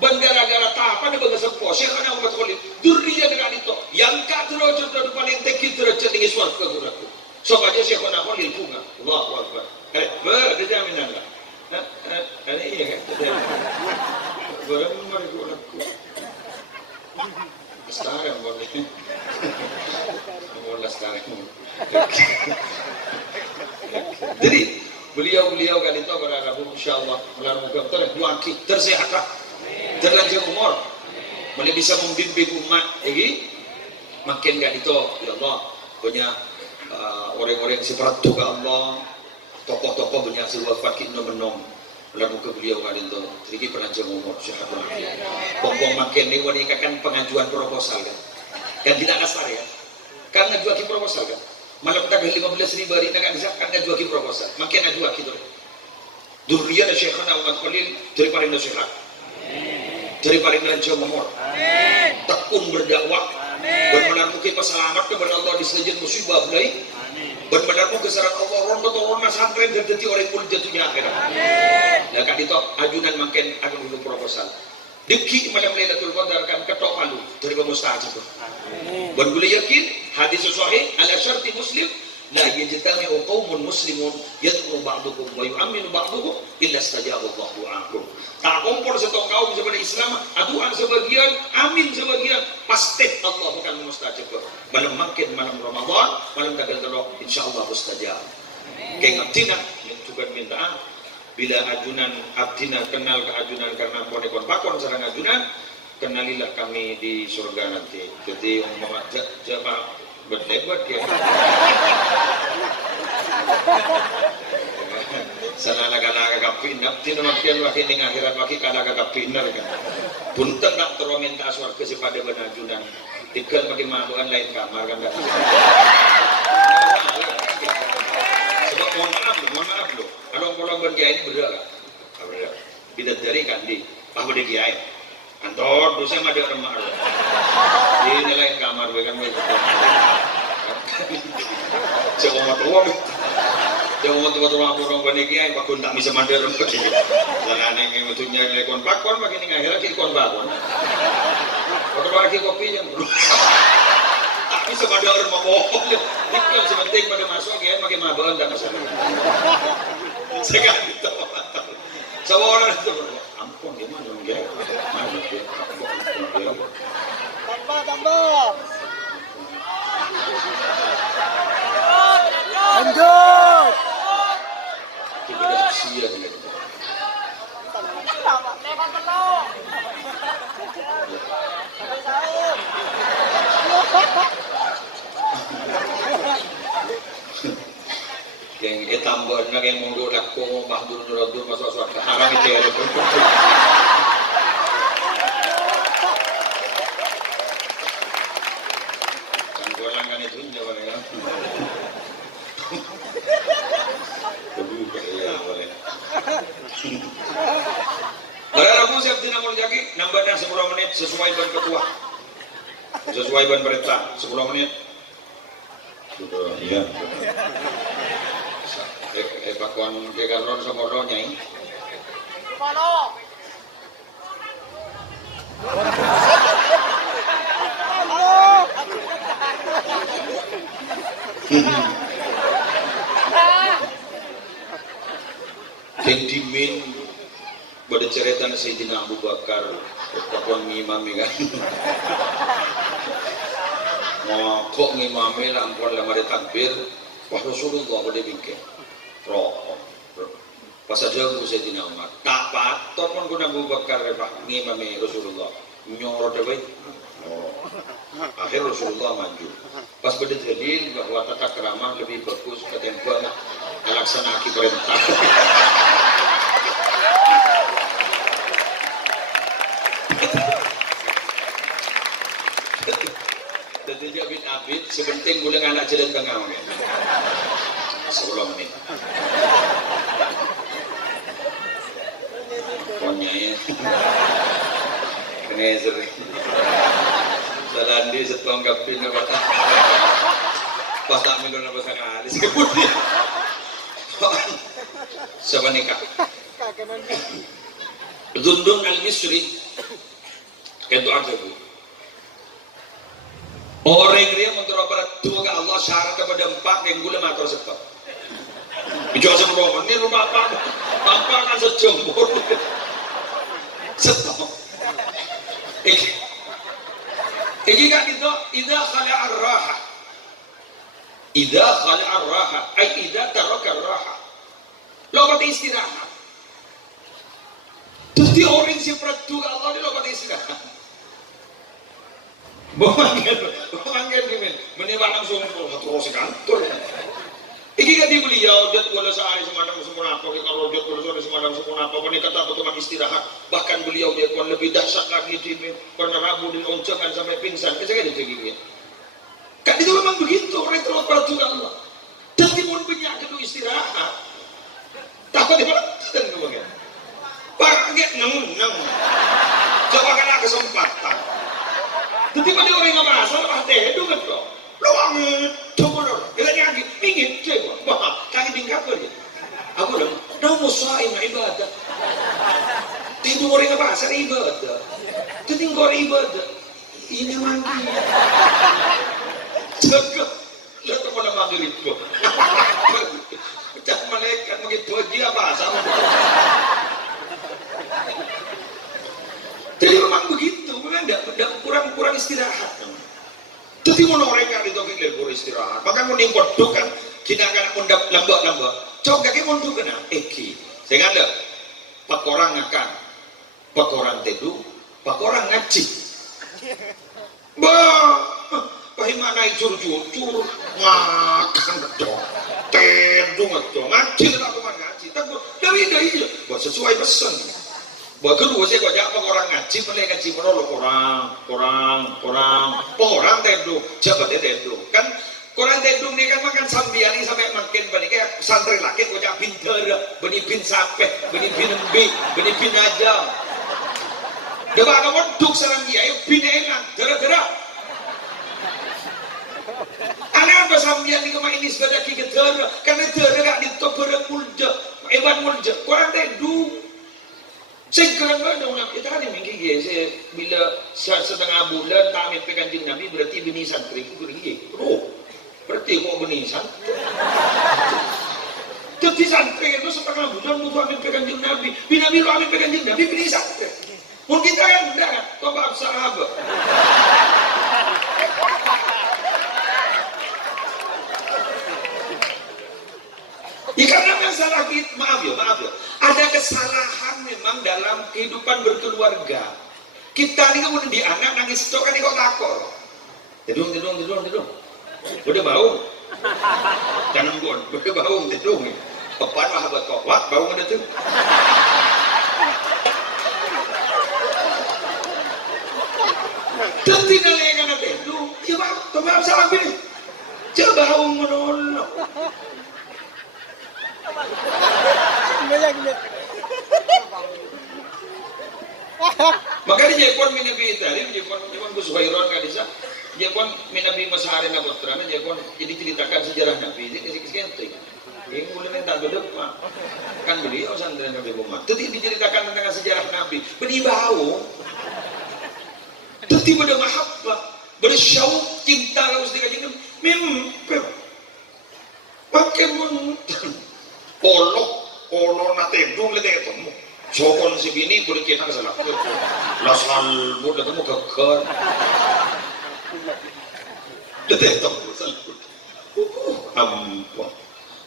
Ban gara-gara tapan na magasapko siya kana umat kulit durriya na dito. Yang ka derajat na paling tinggi derajat ning swarga guratu. So aja siya kana kulit bunga. Allahu akbar. Ada jaminan lah. Ada iya kan? Barang mereka laku. Sekarang boleh. Boleh sekarang. Jadi beliau kali itu berharap insyaallah melalui dokter duaki tersehatlah, terlanjur umur, boleh bisa membimbing umat lagi. Makin gak itu, ya Allah punya orang-orang yang separat ke Allah. Tokoh-tokoh punya hasil wafat kita menong lalu ke beliau kali itu sedikit penajam umur sehat walafiat. Pompong makin ini wanita kan pengajuan proposal kan tidak kasar ya kan ngajuakin proposal kan malam tanggal 15 hari nak kan ngajuakin proposal makin ngajuakin itu durriya na Syekhana Ahmad Khalil daripada nasihat daripada penajam umur tekun berdakwah benar-benar mungkin peselamat kepada Allah di sejen musibah mulai benar-benar mungkin kesaran Allah orang nasantren dan jadi orang kulit jatuhnya akhirat. Nah kan itu ajunan makin akan dulu proposal. Deki malam Lailatul Qadar kan ketok malu dari mustajab. Dan boleh yakin hadis sahih ala syarti Muslim la yajtami'u qaumun muslimun yad'u ba'dukum wa yu'minu ba'duhum illa istajaba Allahu anhum. Tak kumpul satu kaum sebagai Islam, aduan sebagian, amin sebagian, pasti Allah akan mustajab. Malam makin malam Ramadan, malam tanggal 3 insyaallah mustajab. Kayak abdina juga minta bila ajunan abdina kenal ke ajunan karena ponekon pakon sarang ajunan kenalilah kami di surga nanti. Jadi jamaah berdebat ya. Sana laga-laga kapinap tinamakian wakin ning akhirat wakin kalaga kapinar kan. Punten tak teromenta swarga sepada benajunan. Tinggal bagi mabuan lain kamar kan. Sebab mohon maaf loh. Kalau orang berkiai ini berdua kan? Berdua. Bidat dari kan di Pak Budi Kiai. Kantor dosa ada remah loh. Ini lain kamar kan. Coba uang. Jangan waktu-waktu orang banyak kiai, bakun tak bisa mandar rempet. Jangan yang waktunya lekon bakon, makin ngahirah ikon bakon. Waktu lagi kopi yang belum. Tak bisa mandar rempet. Iklan sementing pada masuk kiai, makin mabahan tak masalah. Sekarang itu semua orang itu ampun gimana dong kiai? Mana kiai? Tambah. Lanjut. Kita sia dengan itu. Yang tambah nak yang monggo laku mahdur nuradur masuk surga haram itu ya. Kan golongan itu jawab ya. Barang siap tidak mau lagi nambahnya 10 menit sesuai ban ketua sesuai ban perintah 10 menit sudah iya evakuan ke karon sama rohnya ini yang dimin pada cerita Sayyidina Abu Bakar kapan ngimami kan kok ngimami lampun lamari takbir wah Rasulullah pada bingkai roh pas aja aku Sayyidina Umar tak patut pun guna Abu Bakar ngimami Rasulullah nyorot apa akhir Rasulullah maju pas pada dalil bahwa tata kerama lebih bagus ketimbang melaksanakan perintah. Jadi dia bin Abid sebenting boleh anak jalan tengah kan? 10 menit. Pokoknya ya. Ini sering. Jalan di setonggap pindah kota. Pas tak minum apa sekali. Siapa nikah? Dundun al-Misri. Kentu aja bu. Orang dia menteroperat dua ke Allah syarat kepada empat yang gula matur sebab. Bicara sebelum ini rumah apa kan sejembur. Sebab. Iki kan itu idza khala'a ar-raha. Idza khala'a ar-raha ay idza taraka ar-raha. Lo pati istirahat. Terus dia orang si peratu Allah dia lo pati istirahat. Bangga gimana? Menimba langsung terus kantor. Iki kan beliau jat wala sehari semadang semua apa kalau jat wala sehari semadang semua apa ini kata teman istirahat bahkan beliau dia pun lebih dahsyat lagi di pernah rabu di oncengan sampai pingsan saya kan jadi kan itu memang begitu orang terlalu peraturan Allah dan timun penyakit itu istirahat takut di mana dan kemudian pakai neng coba kena kesempatan jadi pada orang yang masalah teh itu kan lo angin coba lo kita nyagi ingin coba bah kaki tingkat aja aku dong namun sain ibadah tidur orang yang pasar ibadah tinggal ibadah ini mandi jaga lihat teman manggil itu pecah malaikat begitu dia bahasa jadi memang begitu memang tidak kurang istirahat jadi mau orang yang ditopik lebur istirahat maka mau nimpot kan kita akan mendap lambak coba kaki mau kena eki saya ada pak orang akan pak orang teduh pak orang ngaji bah bagaimana cur makan dong teduh dong ngaji lah teman ngaji takut dari buat sesuai pesan buat kedua saya kok apa orang ngaji mulai ngaji menolak orang teduh siapa dia teduh kan orang teduh ini kan makan sambiani sampai makin banyak kayak santri laki kok jak pinter benih bin sapeh benih bin embi benih bin ajam dia bakal weduk sarang dia ayo bin enak gara-gara aneh apa sambiani kemana ini sudah kiki gara karena gara gak ditoberang mulja ewan mulja orang teduh saya kadang-kadang kita kan yang saya bila setengah bulan tak ambil kanjeng Nabi berarti benih santri itu pergi berarti kok benih santri jadi santri itu setengah bulan mau ambil kanjeng Nabi bila lo ambil kanjeng Nabi benih santri mungkin kita kan enggak kan kok bab sahabat ya karena masalah maaf ya ada kesalahan memang dalam kehidupan berkeluarga kita ini kemudian di anak nangis itu kan kok takor tidung udah bau jangan bon udah bau tidung pepan lah buat kok wah bau ada tuh dan tidak lagi kan ada itu ya bang teman salah ini coba bau menolong makanya jepon minabi tadi jepon Gus Khairon kan bisa jepon minabi masahari nabotrana jepon jadi ceritakan sejarah Nabi ini kisah-kisah yang mulai tak depan kan beliau santri Nabi Muhammad itu diceritakan tentang sejarah Nabi beribau itu pada mahabbah bersyauk cinta harus dikajikan mimpi pakai Polo na tedung le temu. Sokon si bini boleh kita salah. Lasal boleh temu gagal. Tetap salah. Ampun.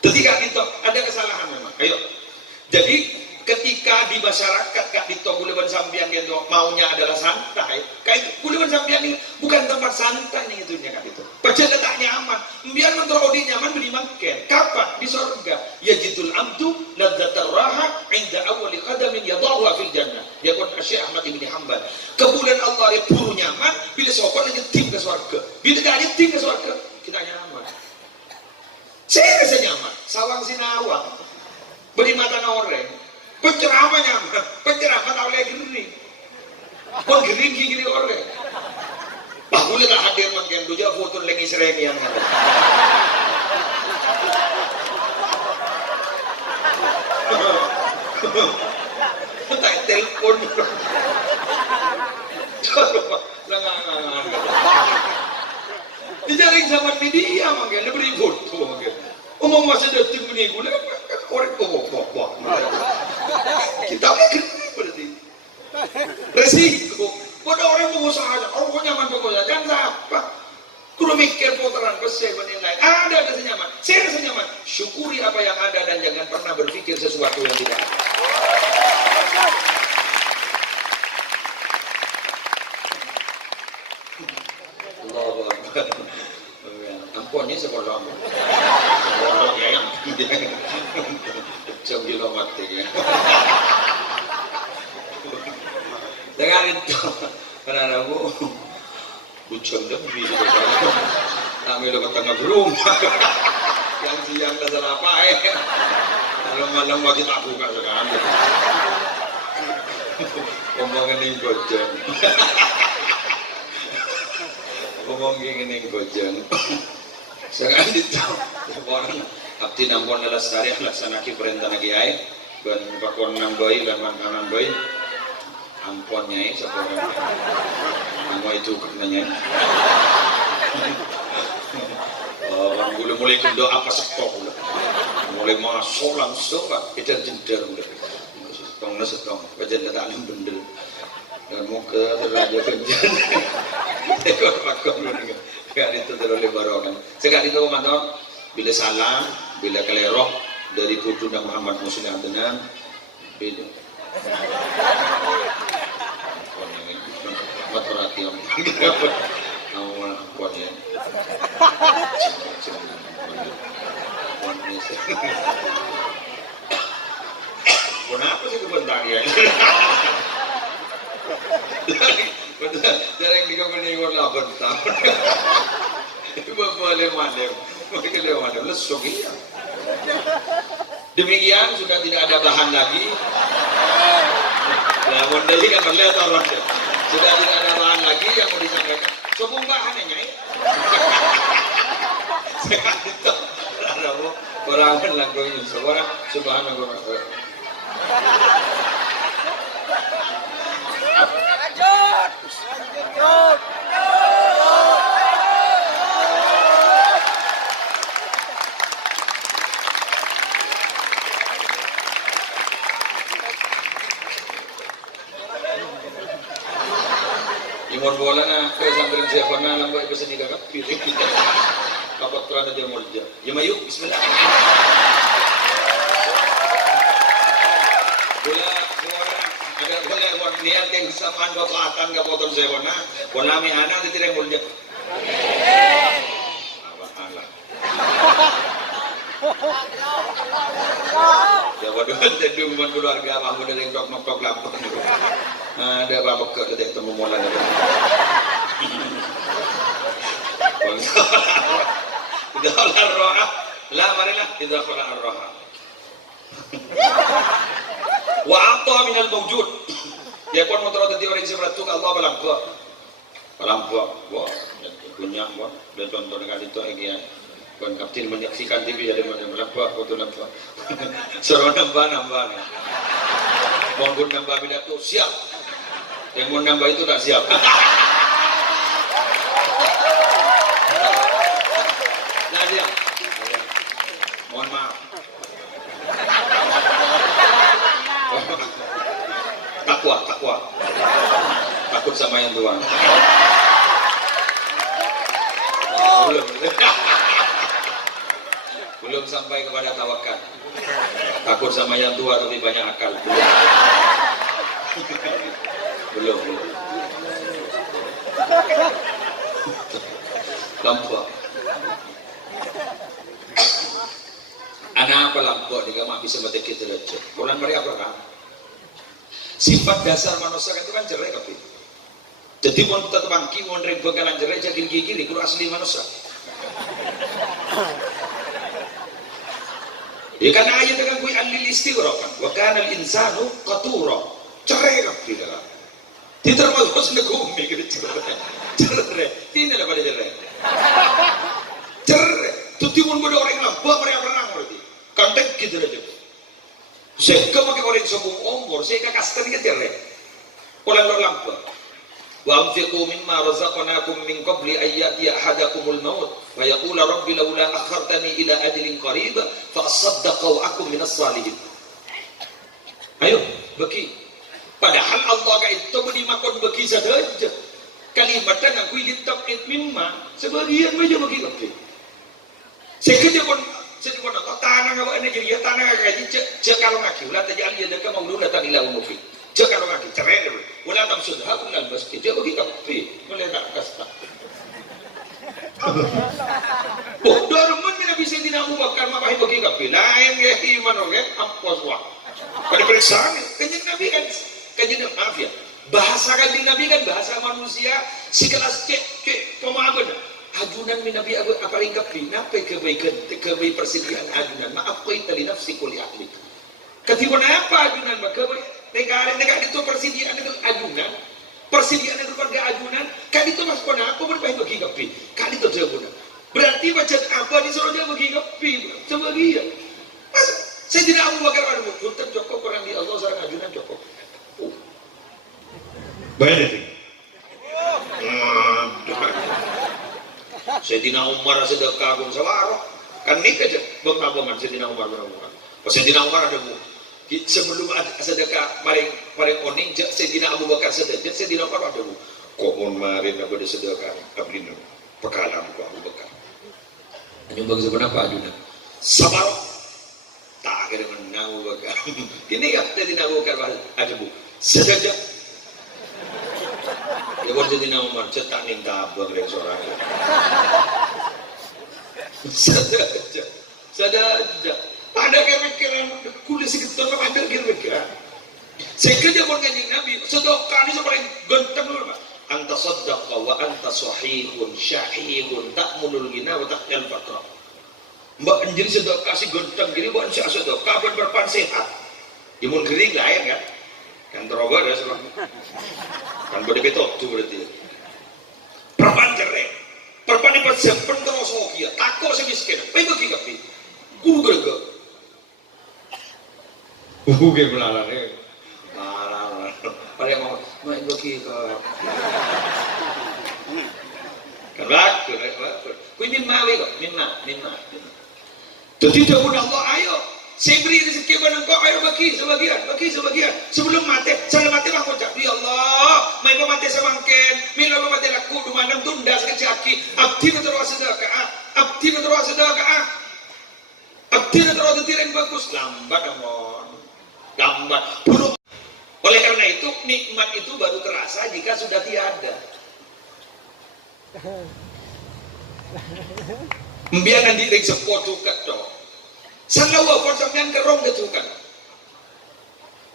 Ketika itu ada kesalahan memang. Ayo. Jadi ketika di masyarakat kak dito Buleban Sambian dia maunya adalah santai. Kayak Buleban Sambian ini bukan tempat santai nih itunya kak itu. Pecah tak nyaman. Biar mentorodi nyaman beli makan. Kapan di surga? Yajidul abdu ladzatar raha inda awwali qadamin yadhawa fil jannah. Dia pun Syekh Ahmad Ibn Hanbal. Kebulan Allah dia buru nyaman bila sokon aja tim ke surga. Bila tak ada tim ke surga, kita nyaman. Saya rasa nyaman. Sawang sinawang. Beri mata orang. Penceramahnya, penceramah tak boleh gering. Pun gering gini oleh. Pak boleh tak hadir makin duja foto lengi serengian. Tak telepon. Lengan. Dijaring zaman media makin diberi foto makin. Umum masa detik menipu lah, korek kok. Kita mikir berarti resiko. Pada orang pengusaha, orang kok nyaman pengusaha, jangan apa. Kudu mikir putaran pesek menilai. Ada senyaman, saya rasa nyaman. Syukuri apa yang ada dan jangan pernah berpikir sesuatu yang tidak ada. Allahu Akbar. Ampunnya sekolah. Sekolahnya yang jauh kilometer ya. Dengar itu, karena aku bucon dah bisa berjalan. Kami lo ketengah rumah, yang siang dah salah apa malam lagi tak buka sekarang. Omongan ini gojeng, omongin ini gojeng. Sekarang itu orang abdi nampon adalah sehari laksanakan perintah lagi ay, dan pakon nambai dan makanan bayi. Amponnya seorang nama itu kenanya orang boleh mulai doa apa setok mulai masuk langsung pak kita jender setong baca data alim bendel dan muka teraja kenjan ekor pakon gak itu terlalu barokan sekali itu mantap bila salah bila keleroh dari putu dan Muhammad Muslim dengan beda Maturati yang dapat awal kuatnya. Kenapa sih kebentar ya? Jarang dikembali orang bentar. Itu boleh malam, lesuk ya. Demikian sudah tidak ada bahan lagi. Namun dari kan melihat orang sudah tidak ada bahan lagi yang mau disampaikan. Semua bahannya ya. Sekarang itu ada orang lagu ini seorang subhanallah. Lanjut. Imor bola na kaya sandring siya pa na lang ba iba sa nigagap pilih kita kapat ko na dyan molja yumayu bismillah bola agar boleh buat niat yang samaan bapatan ka potong siya pa na wala may anak dito rin molja ala ya waduh tedung man keluarga kamu dari tok lapor ada apa ke detik temu mola ada tidak olah roha lah marilah tidak olah roha wa ata minal mawjud ya pun motor tadi orang seberatu Allah balampa wah punya wah dan contoh dengan itu lagi kan kapten menyaksikan TV ada mana berapa foto nampak suruh nambah bangun nambah pidato siap yang mau nambah itu tak siap nah siap mohon maaf takwa takut sama yang tua belum sampai kepada tawakal takut sama yang tua tapi banyak akal belum lampau anak apa lampau di kamar bisa mati kita aja bulan mereka apa kan sifat dasar manusia kan itu kan cerai tapi jadi mau kita tebangki mau nerima bekalan cerai jadi gini kalau asli manusia Ya kan ayat dengan kui alil istighfar kan. Wa kana al insanu qatura. Cerai kabeh kan. Di termasuk senegumi gitu cerai. Ini lah pada cerai. Cerai. Tuh timun bodoh orang lambah mereka renang berarti. Kantek gitu aja. Saya pakai orang sombong umur, saya kasih ke cerai. Orang lambah. Wa anfiqu mimma razaqnakum min qabli an ya'tiya ahadakumul maut fa yaqulu rabbi laula akhartani ila ajalin qarib fa asaddaqa wa akum minas salihin. Ayo bagi. Padahal Allah ka itu dimakon bagi saja. Kalimat yang aku lihat mimma sebagian aja bagi kabeh. Sekerja pun Allah tanah ngawak negeri tanah ngaji cek kalau ngaji ulah tajal dia dekat mau dulu datang ilau mufi. Cek kalau ngaji cerai dulu. Ulah tam sudah ulah basti dia bagi kabeh meledak kasta. Oh, dorman mina bisa tidak Abu Bakar mah bagi kabeh. Lain ge iman oge ampos wa. Pada periksaan kanjeng Nabi kan kanjeng maaf ya. Bahasa kanjeng Nabi kan bahasa manusia sekelas cek pemahaman. Ajunan min Nabi apa ringkapi napa kebaikan persediaan ajunan maaf kau tali nafsi kuli ahli ketika apa ajunan maka negara itu persediaan itu ajunan persediaan itu pada ajunan kali itu mas kona aku berbaik bagi kapi kali itu jawaban berarti macam apa disuruh dia bagi kapi sebagian mas saya tidak Abu Bakar ada punten cukup orang di Allah sareng ajunan cukup bayar itu Sayyidina Umar sedekah pun sawaro kan nik aja bang nabaman Sayyidina Umar berapa pas Sayyidina Umar ada bu sebelum ada sedekah paling oning Sayyidina Abu Bakar sedekah Sayyidina Umar ada bu kok mun marin apa sedekah abdina pekalam ku Abu Bakar nyumbang sebenarnya ajunan sabar tak kira menang Abu Bakar ini ya Sayyidina Abu Bakar ada bu sedekah ya kalau jadi nama Umar cetak minta abang dari seorang saja ada kira-kira kulit sekitar ada kira-kira sekerja pun kanjeng Nabi sedekah ini paling ganteng dulu Pak anta saddaqa wa anta sahihun syahihun ta'munul ghina wa ta'yal faqra mbak anjir sedekah si ganteng gini bukan si sedekah bukan berpan sehat imun kering lain kan terobat ya sebab kan boleh betok tu berarti perpan cerai perpan ini persiapan terus dia takut si miskin apa bagi kapi guru gerga kayak melalang malah pada mau main bagi ke kan bagus kau minma kok minma jadi dia pun Allah ayo saya beri rezeki pada engkau, ayo bagi sebagian. Sebelum mati, saya mati lah kocak. Ya Allah, mai mati semangken, mila mati laku, dumandang tunda sekejaki. Abdi terus sedekah, abdi terus tireng bagus. Lambat amon, lambat. Buruk. Oleh karena itu, nikmat itu baru terasa jika sudah tiada. Membiarkan diri sepotu ketok. Sanawa sampean kerong ketukan.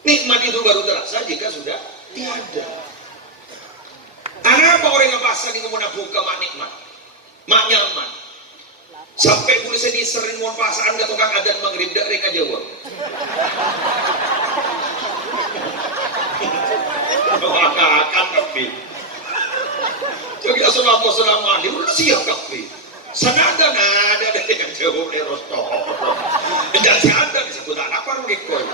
Nikmat itu baru terasa jika sudah tiada. Apa orang yang pasang itu mau buka mak nikmat, mak nyaman. Sampai boleh saya disering mau pasangan ke tukang adan maghrib dak ring aja gua. Akan tapi. Jadi assalamualaikum udah siap tapi. Sanada nada dengan jauh eros toh. Dan sanada disebut apa rugi koi.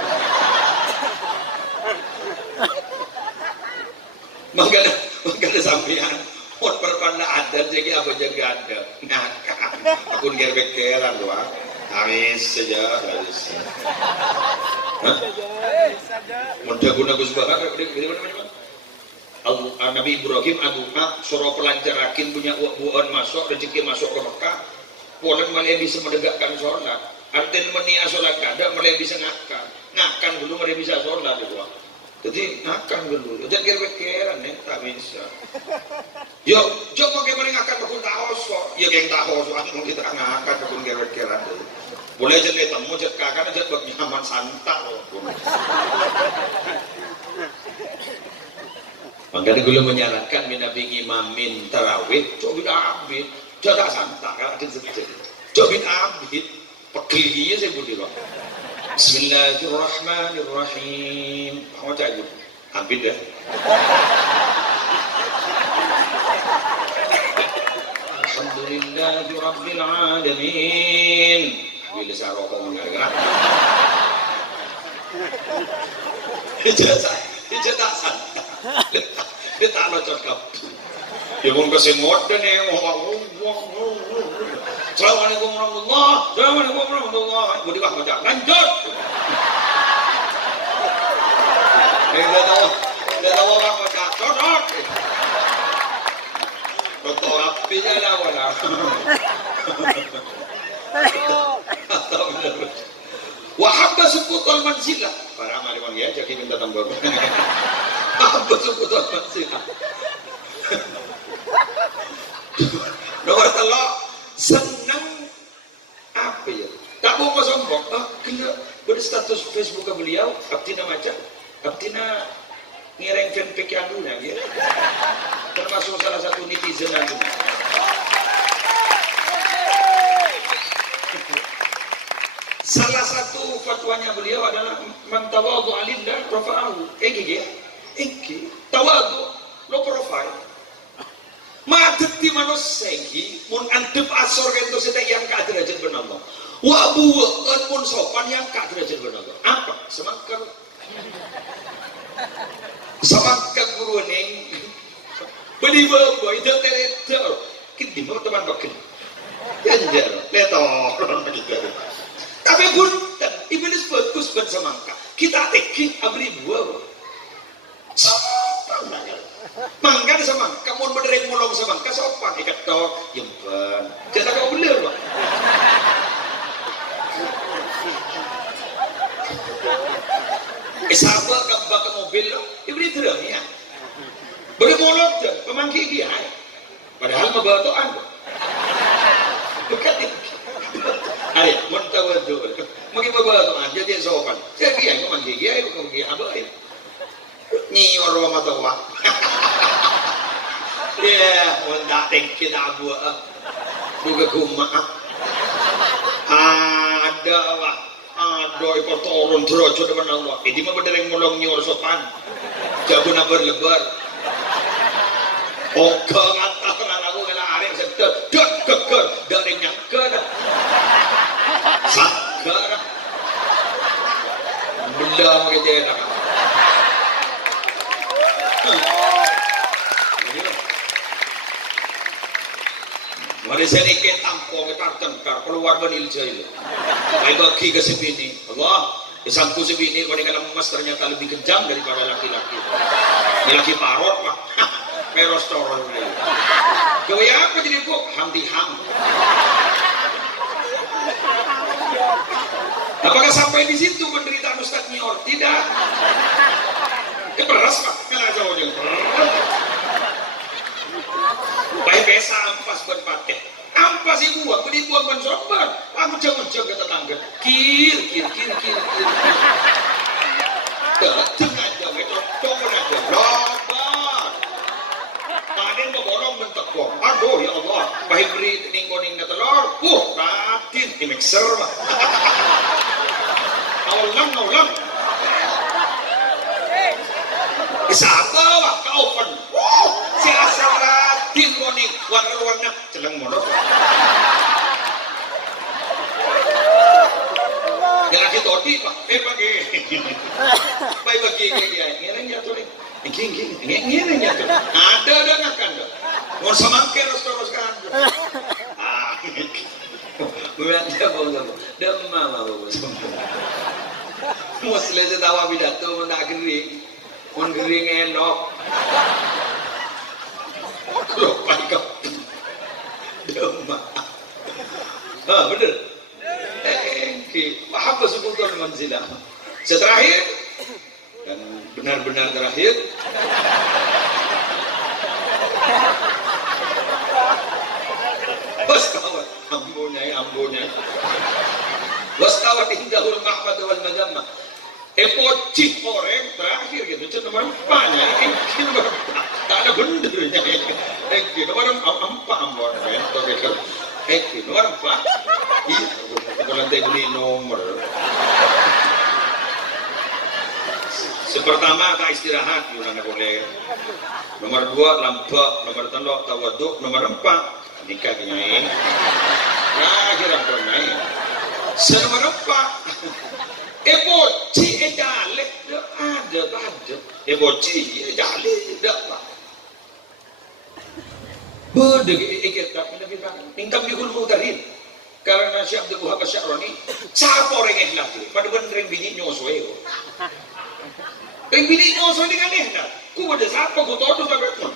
Makanya sampean pun perpanda ada jadi apa jaga ada. Ngakak. Aku gerbek-geran doang. Habis saja habis. Mudah guna Gus Bakar di mana? Nabi Ibrahim aduna suruh pelanjarakin punya buan masuk rezeki masuk ke Mekah polen malah bisa menegakkan sholat artinya meni sholat kada malah bisa ngakan dulu malah bisa sholat itu jadi ngakan dulu jangan kira-kira nih tak bisa yuk coba pakai mereka ngakan bakun tahos ya geng tahos mau kita ngakan bakun kira-kira dulu boleh jadi temu jadi kakak jadi bagi nyaman santak makanya dulu menyarankan Nabi ngimamin tarawih coba abid jadi santak kan ada sedikit coba abid Pegel saya budi loh. Bismillahirrahmanirrahim. Kamu cakap hampir dah. Alhamdulillahi Rabbil Alamin. Bila saya rokok mengarang. Ijazah. Dia tak lo cakap. Dia pun kesengot dan yang Assalamualaikum warahmatullahi. Budi bah baca. Lanjut. Dia tahu orang baca. Codot. Betul apinya lah wala. Wahabba sukutul manzilah. Para mari wangi aja kita minta tambah. Wahabba sukutul manzilah. Nomor telok senang apa ya? Tak mau sombong. Kena berstatus Facebook beliau. Abtina macam, abtina ngereng fanpage yang dulu ya. Termasuk salah satu netizen yang dulu. Salah satu fatwanya beliau adalah man tawadhu alillah rafa'ahu. Tawadhu lo profile. Madeti manusia mun antep asor kento sedek yang kaderajat benallah. Wa buwet mun sopan yang kaderajat benallah. Apa? Semangkal guru neng. Beli bawa itu teledor. Kini mau teman bakal. Janjar, letor. Tapi pun iblis bagus ben semangka. Kita tekin abri buah. Sopan banget. Mangga sama, kamu berdering mulung sama, kasopan ikat tok, jempan. Kita kau bener pak. Sahabat kembang ke mobil lo, diberi terang ya. Beri mulung tu, pemangki dia. Padahal membawa toan. Bukan itu. Ayo, mentawar tu. Mungkin membawa toan, jadi sopan. Saya biar pemangki dia, pemangki abah. Ni orang matawa. Ya, mendak tengki tak buat. Buka rumah. Ada lah. Ada ikut turun derajat depan Allah. Ini mah berdering mulung nyur sopan. Jago nak berlebar. Oke ngata kan aku kena arif sektor. Dek geger dari nyangka dah. Sakar. Benda mengejar. Mari sedikit tampung tengkar keluar dari ilmu. Baik bagi ke sebini. Allah, kesampu sebini kalau emas ternyata lebih kejam daripada laki-laki. Laki parot mah. Peros toron. Kau ya apa jadi kok ham. Apakah sampai di situ penderitaan Ustaz Nyor? Tidak. Keberas pak, kalah jauh yang baik biasa ampas berpakai. Ampas ibu buang, beli buang bansobat. Aku jangan ke tetangga. Kir. Datang aja, metode aja. Lobat. Panen berborong bentekong. Aduh ya Allah. Baik beri ninggoning telur. Ratin di mixer mah. Aulang. Isapa wah ka open. Si asal ratin koning warna-warna celeng mono. Yang lagi todi pak, pagi. Baik bagi ngireng jatuh nih. Ngireng jatuh. Ada ngakan dah. Mau samangke terus kan. Bulan dia bawa demam bawa. Mau selesai tawa pidato mendak gering. Mengering enok. Kelopai kau. Demam. Bener. Mahabba sukutul manzilah. Terakhir dan benar-benar terakhir. Wastawat ambunya. Wastawat indahul mahmad wal madamah. Pocik orang terakhir gitu, cuma banyak, tak ada bendernya. Gitu, orang empat ambon, gitu. Orang empat, iya, lantai beli nomor. Sepertama tak istirahat gimana boleh. Nomor 2 lampak, nomor 3 tawaduk, nomor 4 nikah nyai. Nah, kira nyai. Nomor 4 boci jale ada. Boci jale dak. Bedeg ikat Nabi bang. Tingkap bihul mutarin. Karena Syekh Abdul Wahab Asy-Sya'rani, siapa orang ikhlas tu? Pada ring bini nyosoi. Ring bini nyosoi dengan ikhlas. Ku ada siapa ku tahu tak betul.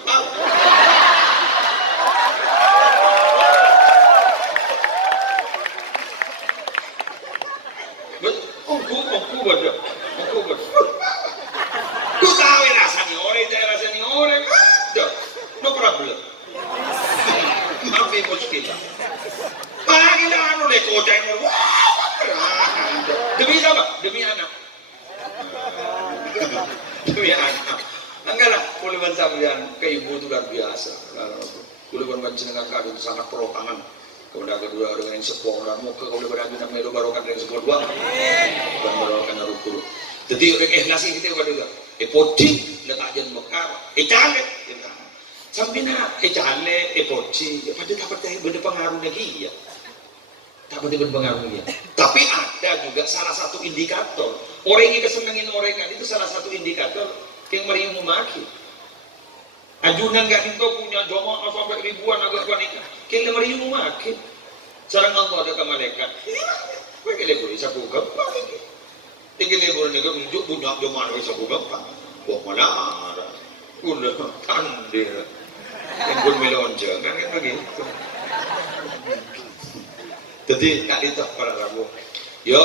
Aku betul. Ku tahu rasanya orang. No problem. Maaf muskil. Pagi anu le kocai mu. Demi apa? Demi anak. Enggak lah, kuliban sampean ke ibu itu luar biasa. Kuliban panjenengan kami itu sangat perotangan. Kemudian kedua dengan yang sekolah, mau ke kuliban abdi namanya barokan dengan sekolah dua. Dan barokan rukul. Jadi orang ikhlas kita juga. Poti letak jen mekar. Cale. Sampina cale poti. Pada dapat benda pengaruhnya dia. Tak berpengaruh dia. Tapi ada juga salah satu indikator. Orang yang kesenangin orang itu salah satu indikator yang merimu maki. Ajunan gak itu punya jamaah sampai ribuan agak panik. Yang merimu maki. Sarang Allah ada ke malaikat. Kau kira boleh sapu gampang ini. Tinggal boleh negara menunjuk punya jamaah sapu gampang. Wah mana ada. Udah tandir. Yang pun melonjak kan begitu. Jadi kali itu para rabu, ya,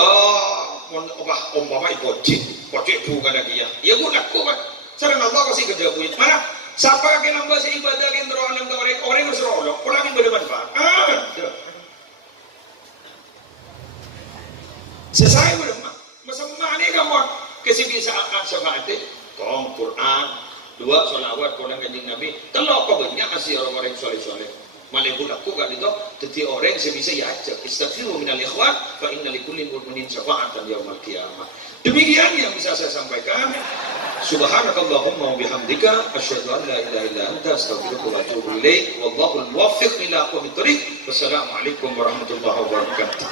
om bapak pocik bukan lagi ya. Ya gue nak kuat. Sarang Allah kasih kerja punya. Mana? Siapa yang nambah si ibadah yang terolah orang yang berserolong, orang yang bermanfaat. Selesai berempat. Masalah ni kamu kesibisaan seperti tong Quran, 2 solawat pulang kanjeng Nabi. Kalau kau banyak masih orang-orang soleh-soleh. Malaikat aku kan itu jadi orang yang bisa diajak istaghfiru minal ikhwan fa inna likulli mu'minin syafa'atan yaumil qiyamah. Demikian yang bisa saya sampaikan. Subhanakallahumma wa bihamdika asyhadu an la ilaha illa anta astaghfiruka wa atubu ilaik. Wallahul muwaffiq ila aqwamit thoriq. Wassalamualaikum warahmatullahi wabarakatuh.